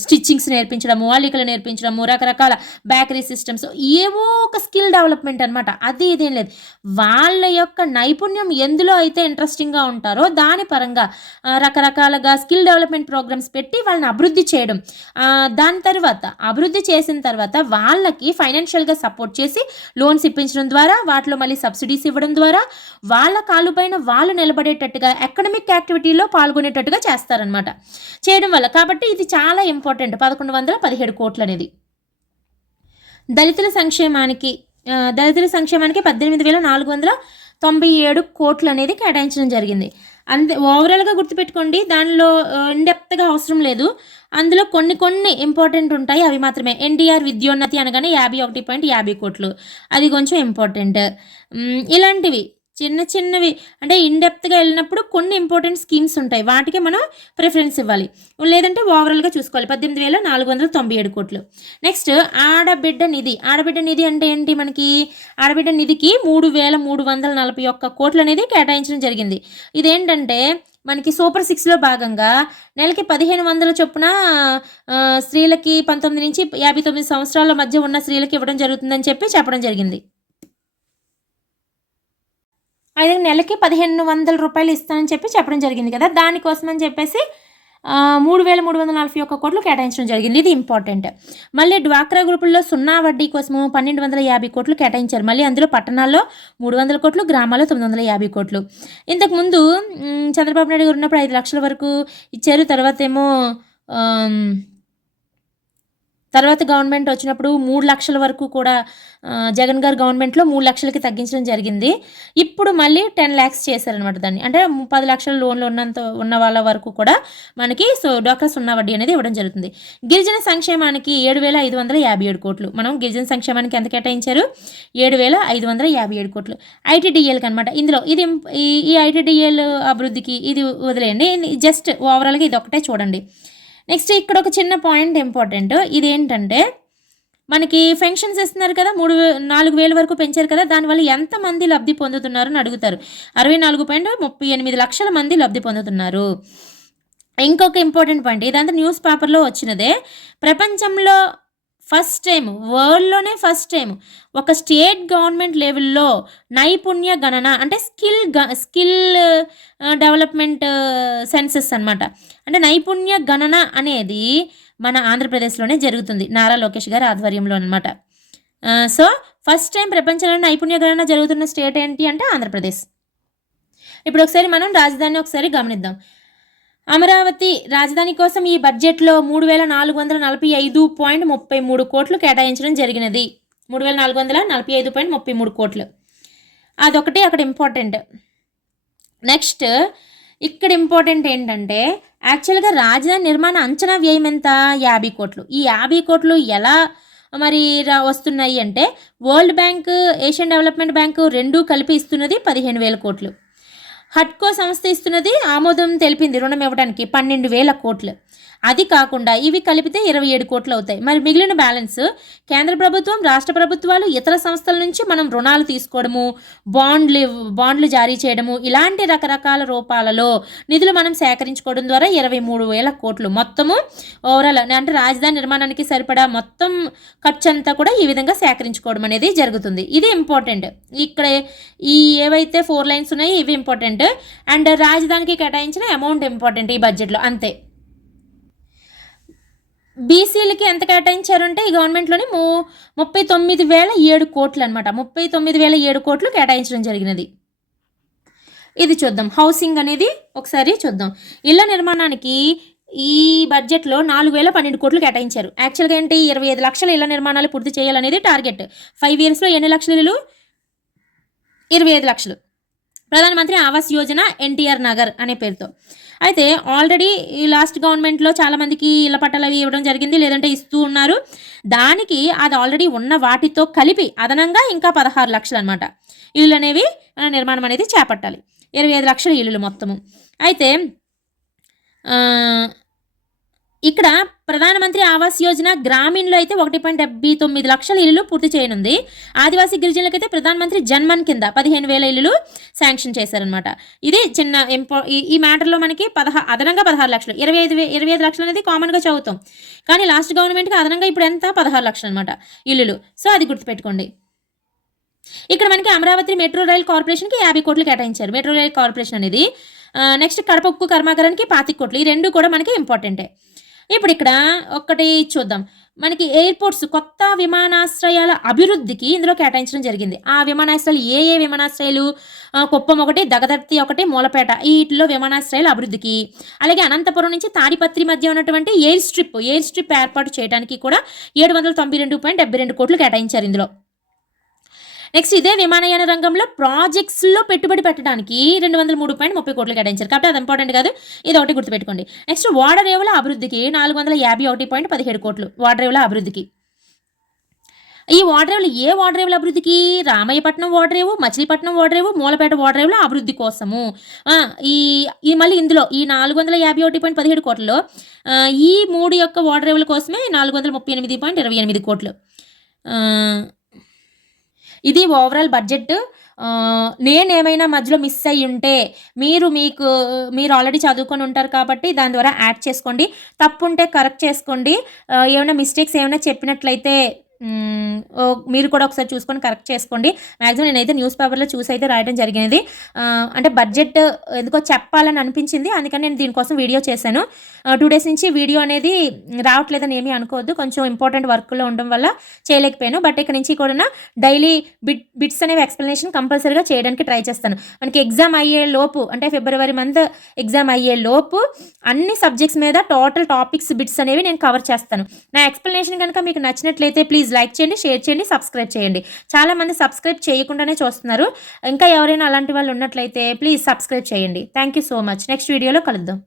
స్టిచ్చింగ్స్ నేర్పించడము, అల్లికలు నేర్పించడము, రకరకాల బేకరీ సిస్టమ్స్, ఏవో ఒక స్కిల్ డెవలప్మెంట్ అనమాట. అది ఇదేం లేదు, వాళ్ళ యొక్క నైపుణ్యం ఎందులో అయితే ఇంట్రెస్టింగ్గా ఉంటారో దాని పరంగా రకరకాలుగా స్కిల్ డెవలప్మెంట్ ప్రోగ్రామ్స్ పెట్టి వాళ్ళని అభివృద్ధి చేయడం. దాని తర్వాత అభివృద్ధి చేసిన తర్వాత వాళ్ళకి ఫైనాన్షియల్గా సపోర్ట్ చేసి లోన్స్ ఇప్పించడం ద్వారా, వాటిలో మళ్ళీ సబ్సిడీస్ ఇవ్వడం ద్వారా వాళ్ళ కాలుపైన వాళ్ళు నిలబడేటట్టుగా ఎకనమిక్ యాక్టివిటీలో పాల్గొనేటట్టుగా చేస్తారనమాట. చేయడం వల్ల కాబట్టి ఇది చాలా ఇంపార్టెంట్. 1117 కోట్లు అనేది దళితుల సంక్షేమానికి 18,497 కోట్లు అనేది కేటాయించడం జరిగింది. అంతే, ఓవరాల్గా గుర్తుపెట్టుకోండి. దానిలో ఇన్డెప్త్గా అవసరం లేదు. అందులో కొన్ని ఇంపార్టెంట్ ఉంటాయి, అవి మాత్రమే. ఎన్టీఆర్ విద్యోన్నతి అనగానే 51.50 కోట్లు, అది కొంచెం ఇంపార్టెంట్. ఇలాంటివి చిన్నవి అంటే ఇన్డెప్త్గా వెళ్ళినప్పుడు కొన్ని ఇంపార్టెంట్ స్కీమ్స్ ఉంటాయి, వాటికి మనం ప్రిఫరెన్స్ ఇవ్వాలి. లేదంటే ఓవరాల్గా చూసుకోవాలి. 18,497 కోట్లు. నెక్స్ట్ ఆడబిడ్డ నిధి అంటే ఏంటి? మనకి ఆడబిడ్డ నిధికి 3,341 కోట్లు అనేది కేటాయించడం జరిగింది. ఇదేంటంటే మనకి సూపర్ 6లో భాగంగా నెలకి 1,500 చొప్పున స్త్రీలకి 19 నుంచి 59 సంవత్సరాల మధ్య ఉన్న స్త్రీలకి ఇవ్వడం జరుగుతుందని చెప్పడం జరిగింది. అయితే నెలకి 1,500 రూపాయలు ఇస్తానని చెప్పడం జరిగింది కదా, దానికోసం అని చెప్పేసి 3,341 కోట్లు కేటాయించడం జరిగింది. ఇది ఇంపార్టెంట్. మళ్ళీ డ్వాక్రా గ్రూపుల్లో 0 వడ్డీ కోసము 1,250 కోట్లు కేటాయించారు. మళ్ళీ అందులో పట్టణాల్లో 300 కోట్లు, గ్రామాల్లో 950 కోట్లు. ఇంతకుముందు చంద్రబాబు నాయుడు గారు ఉన్నప్పుడు 5 లక్షల వరకు ఇచ్చారు. తర్వాత గవర్నమెంట్ వచ్చినప్పుడు 3 లక్షల వరకు కూడా జగన్ గారు గవర్నమెంట్లో 3 లక్షలకి తగ్గించడం జరిగింది. ఇప్పుడు మళ్ళీ 10 lakhs చేశారనమాట దాన్ని. అంటే 10 లక్షల లోన్లు ఉన్న వాళ్ళ వరకు కూడా మనకి డ్వాక్రా 0 వడ్డీ అనేది ఇవ్వడం జరుగుతుంది. గిరిజన సంక్షేమానికి 7,557 కోట్లు. మనం గిరిజన సంక్షేమానికి ఎంత కేటాయించారు? 7,557 కోట్లు. ఐటీడీఏలకు అనమాట. ఇందులో ఈ ఐటీడీఏల అభివృద్ధికి ఇది వదిలేయండి, జస్ట్ ఓవరాల్గా ఇది ఒకటే చూడండి. నెక్స్ట్ ఇక్కడ ఒక చిన్న పాయింట్ ఇంపార్టెంట్. ఇదేంటంటే మనకి పెన్షన్స్ ఇస్తున్నారు కదా, 4,000 వరకు పెంచారు కదా, దానివల్ల ఎంతమంది లబ్ధి పొందుతున్నారు అని అడుగుతారు. 64.38 లక్షల మంది లబ్ధి పొందుతున్నారు. ఇంకొక ఇంపార్టెంట్ పాయింట్, ఇదంతా న్యూస్ పేపర్లో వచ్చినదే. ప్రపంచంలో ఫస్ట్ టైం, వరల్డ్లోనే ఫస్ట్ టైం ఒక స్టేట్ గవర్నమెంట్ లెవెల్లో నైపుణ్య గణన అంటే స్కిల్ డెవలప్మెంట్ సెన్సెస్ అనమాట. అంటే నైపుణ్య గణన అనేది మన ఆంధ్రప్రదేశ్లోనే జరుగుతుంది, నారా లోకేష్ గారి ఆధ్వర్యంలో అనమాట. సో ఫస్ట్ టైం ప్రపంచంలో నైపుణ్య గణన జరుగుతున్న స్టేట్ ఏంటి అంటే ఆంధ్రప్రదేశ్. ఇప్పుడు ఒకసారి మనం రాజధాని ఒకసారి గమనిద్దాం. అమరావతి రాజధాని కోసం ఈ బడ్జెట్లో 3445.33 కోట్లు కేటాయించడం జరిగినది. 3445.33 కోట్లు. అదొకటి అక్కడ ఇంపార్టెంట్. నెక్స్ట్ ఇక్కడ ఇంపార్టెంట్ ఏంటంటే యాక్చువల్గా రాజధాని నిర్మాణ అంచనా వ్యయం ఎంత? 50 కోట్లు. ఈ 50 కోట్లు ఎలా మరి వస్తున్నాయి అంటే world bank, Asian development bank రెండూ కలిపి ఇస్తున్నది 15,000 కోట్లు. హట్కో సంస్థ ఇస్తున్నది ఆమోదం తెలిపింది రుణం ఇవ్వడానికి 12,000 కోట్లు. అది కాకుండా ఇవి కలిపితే 27 కోట్లు అవుతాయి. మరి మిగిలిన బ్యాలెన్స్ కేంద్ర ప్రభుత్వం, రాష్ట్ర ప్రభుత్వాలు, ఇతర సంస్థల నుంచి మనం రుణాలు తీసుకోవడము, బాండ్లు జారీ చేయడము, ఇలాంటి రకరకాల రూపాలలో నిధులు మనం సేకరించుకోవడం ద్వారా 23,000 కోట్లు మొత్తము ఓవరాల్ అంటే రాజధాని నిర్మాణానికి సరిపడా మొత్తం ఖర్చు అంతా కూడా ఈ విధంగా సేకరించుకోవడం అనేది జరుగుతుంది. ఇది ఇంపార్టెంట్. ఇక్కడ ఈ ఏవైతే 4 లైన్స్ ఉన్నాయో ఇవి ఇంపార్టెంట్. అండ్ రాజధానికి కేటాయించిన అమౌంట్ ఇంపార్టెంట్ ఈ బడ్జెట్లో అంతే. బీసీలకి ఎంత కేటాయించారంటే ఈ గవర్నమెంట్లోని 39,007 కోట్లు అనమాట. 39,007 కోట్లు కేటాయించడం జరిగినది. ఇది చూద్దాం. హౌసింగ్ అనేది ఒకసారి చూద్దాం. ఇళ్ల నిర్మాణానికి ఈ బడ్జెట్లో 4,012 కోట్లు కేటాయించారు. యాక్చువల్గా ఏంటి 25 లక్షల ఇళ్ల నిర్మాణాలు పూర్తి చేయాలనేది టార్గెట్. 5 ఇయర్స్లో ఎన్ని లక్షల ఇల్లు? 25 లక్షలు. ప్రధానమంత్రి ఆవాస్ యోజన ఎన్టీఆర్ నగర్ అనే పేరుతో. అయితే ఆల్రెడీ ఈ లాస్ట్ గవర్నమెంట్లో చాలామందికి ఇళ్ల పట్టాలు అవి ఇవ్వడం జరిగింది, లేదంటే ఇస్తూ ఉన్నారు. దానికి అది ఆల్రెడీ ఉన్న వాటితో కలిపి అదనంగా ఇంకా 16 లక్షలు అనమాట ఇల్లు అనేవి నిర్మాణం అనేది చేపట్టాలి. 25 లక్షల ఇల్లులు మొత్తము. అయితే ఇక్కడ ప్రధానమంత్రి ఆవాస్ యోజన గ్రామీణలో అయితే 1.79 లక్షల ఇల్లులు పూర్తి చేయనుంది. ఆదివాసీ గిరిజనులకైతే ప్రధానమంత్రి జన్మన్ కింద 15,000 ఇల్లులు శాంక్షన్ చేశారనమాట. ఇది చిన్న ఈ మ్యాటర్లో మనకి అదనంగా 16 లక్షలు. 25 లక్షలు అనేది కామన్గా చదువుతాం, కానీ లాస్ట్ గవర్నమెంట్కి అదనంగా ఇప్పుడు ఎంత? 16 లక్షలు అనమాట ఇల్లులు. సో అది గుర్తుపెట్టుకోండి. ఇక్కడ మనకి అమరావతి మెట్రో రైల్ కార్పొరేషన్కి 50 కోట్లు కేటాయించారు. మెట్రో రైల్ కార్పొరేషన్ అనేది. నెక్స్ట్ కడప ఉక్కు కర్మాగారానికి 25 కోట్లు. ఈ రెండు కూడా మనకి ఇంపార్టెంటే. ఇప్పుడు ఇక్కడ ఒకటి చూద్దాం. మనకి ఎయిర్పోర్ట్స్, కొత్త విమానాశ్రయాల అభివృద్ధికి ఇందులో కేటాయించడం జరిగింది. ఆ విమానాశ్రయాలు ఏ విమానాశ్రయాలు? కుప్పం ఒకటి, దగదర్తి ఒకటి, మూలపేట, వీటిలో విమానాశ్రయాల అభివృద్ధికి. అలాగే అనంతపురం నుంచి తాడిపత్రి మధ్య ఉన్నటువంటి ఎయిర్ స్ట్రిప్ ఏర్పాటు చేయడానికి కూడా 792.72 కోట్లు కేటాయించారు ఇందులో. నెక్స్ట్ ఇదే విమానయాన రంగంలో ప్రాజెక్ట్స్లో పెట్టుబడి పెట్టడానికి 203.30 కోట్లు కేటాయించారు. కాబట్టి అది ఇంపార్టెంట్ కాదు, ఇది ఒకటి గుర్తుపెట్టుకోండి. నెక్స్ట్ ఓడరేవుల అభివృద్ధికి 451.17 కోట్లు. ఓడరేవుల అభివృద్ధికి. ఈ ఓడరేవులు ఏ ఓడరేవుల అభివృద్ధికి? రామయ్యపట్నం ఓడరేవు, మచిలీపట్నం ఓడరేవు, మూలపేట ఓడరేవుల అభివృద్ధి కోసము. ఈ మళ్ళీ ఇందులో ఈ 451.17 కోట్లలో ఈ 3 యొక్క ఓడరేవుల కోసమే 438.28 కోట్లు. ఇది ఓవరాల్ బడ్జెట్. నేనేమైనా మధ్యలో మిస్ అయ్యి ఉంటే మీరు ఆల్రెడీ చదువుకొని ఉంటారు కాబట్టి దాని ద్వారా యాడ్ చేసుకోండి. తప్పు ఉంటే కరెక్ట్ చేసుకోండి. ఏమైనా మిస్టేక్స్ ఏమైనా చెప్పినట్లయితే మీరు కూడా ఒకసారి చూసుకొని కరెక్ట్ చేసుకోండి. మ్యాక్సిమం నేనైతే న్యూస్ పేపర్లో చూసి అయితే రాయడం జరిగినది. అంటే బడ్జెట్ ఎందుకో చెప్పాలని అనిపించింది, అందుకని నేను దీనికోసం వీడియో చేశాను. 2 డేస్ నుంచి వీడియో అనేది రావట్లేదని ఏమీ అనుకోవద్దు, కొంచెం ఇంపార్టెంట్ వర్క్లో ఉండడం వల్ల చేయలేకపోయాను. బట్ ఇక్కడ నుంచి కూడా డైలీ బిట్స్ అనేవి ఎక్స్ప్లెనేషన్ కంపల్సరీగా చేయడానికి ట్రై చేస్తాను. మనకి ఎగ్జామ్ అయ్యే లోపు, అంటే ఫిబ్రవరి మంత్ ఎగ్జామ్ అయ్యే లోపు అన్ని సబ్జెక్ట్స్ మీద టోటల్ టాపిక్స్ బిట్స్ అనేవి నేను కవర్ చేస్తాను. నా ఎక్స్ప్లెనేషన్ కనుక మీకు నచ్చినట్లయితే ప్లీజ్ లైక్ చేయండి, షేర్ చేయండి, సబ్స్క్రైబ్ చేయండి. చాలామంది సబ్స్క్రైబ్ చేయకుండానే చూస్తున్నారు. ఇంకా ఎవరైనా అలాంటి వాళ్ళు ఉన్నట్లయితే ప్లీజ్ సబ్స్క్రైబ్ చేయండి. Thank you so much. Next వీడియోలో కలుద్దాం.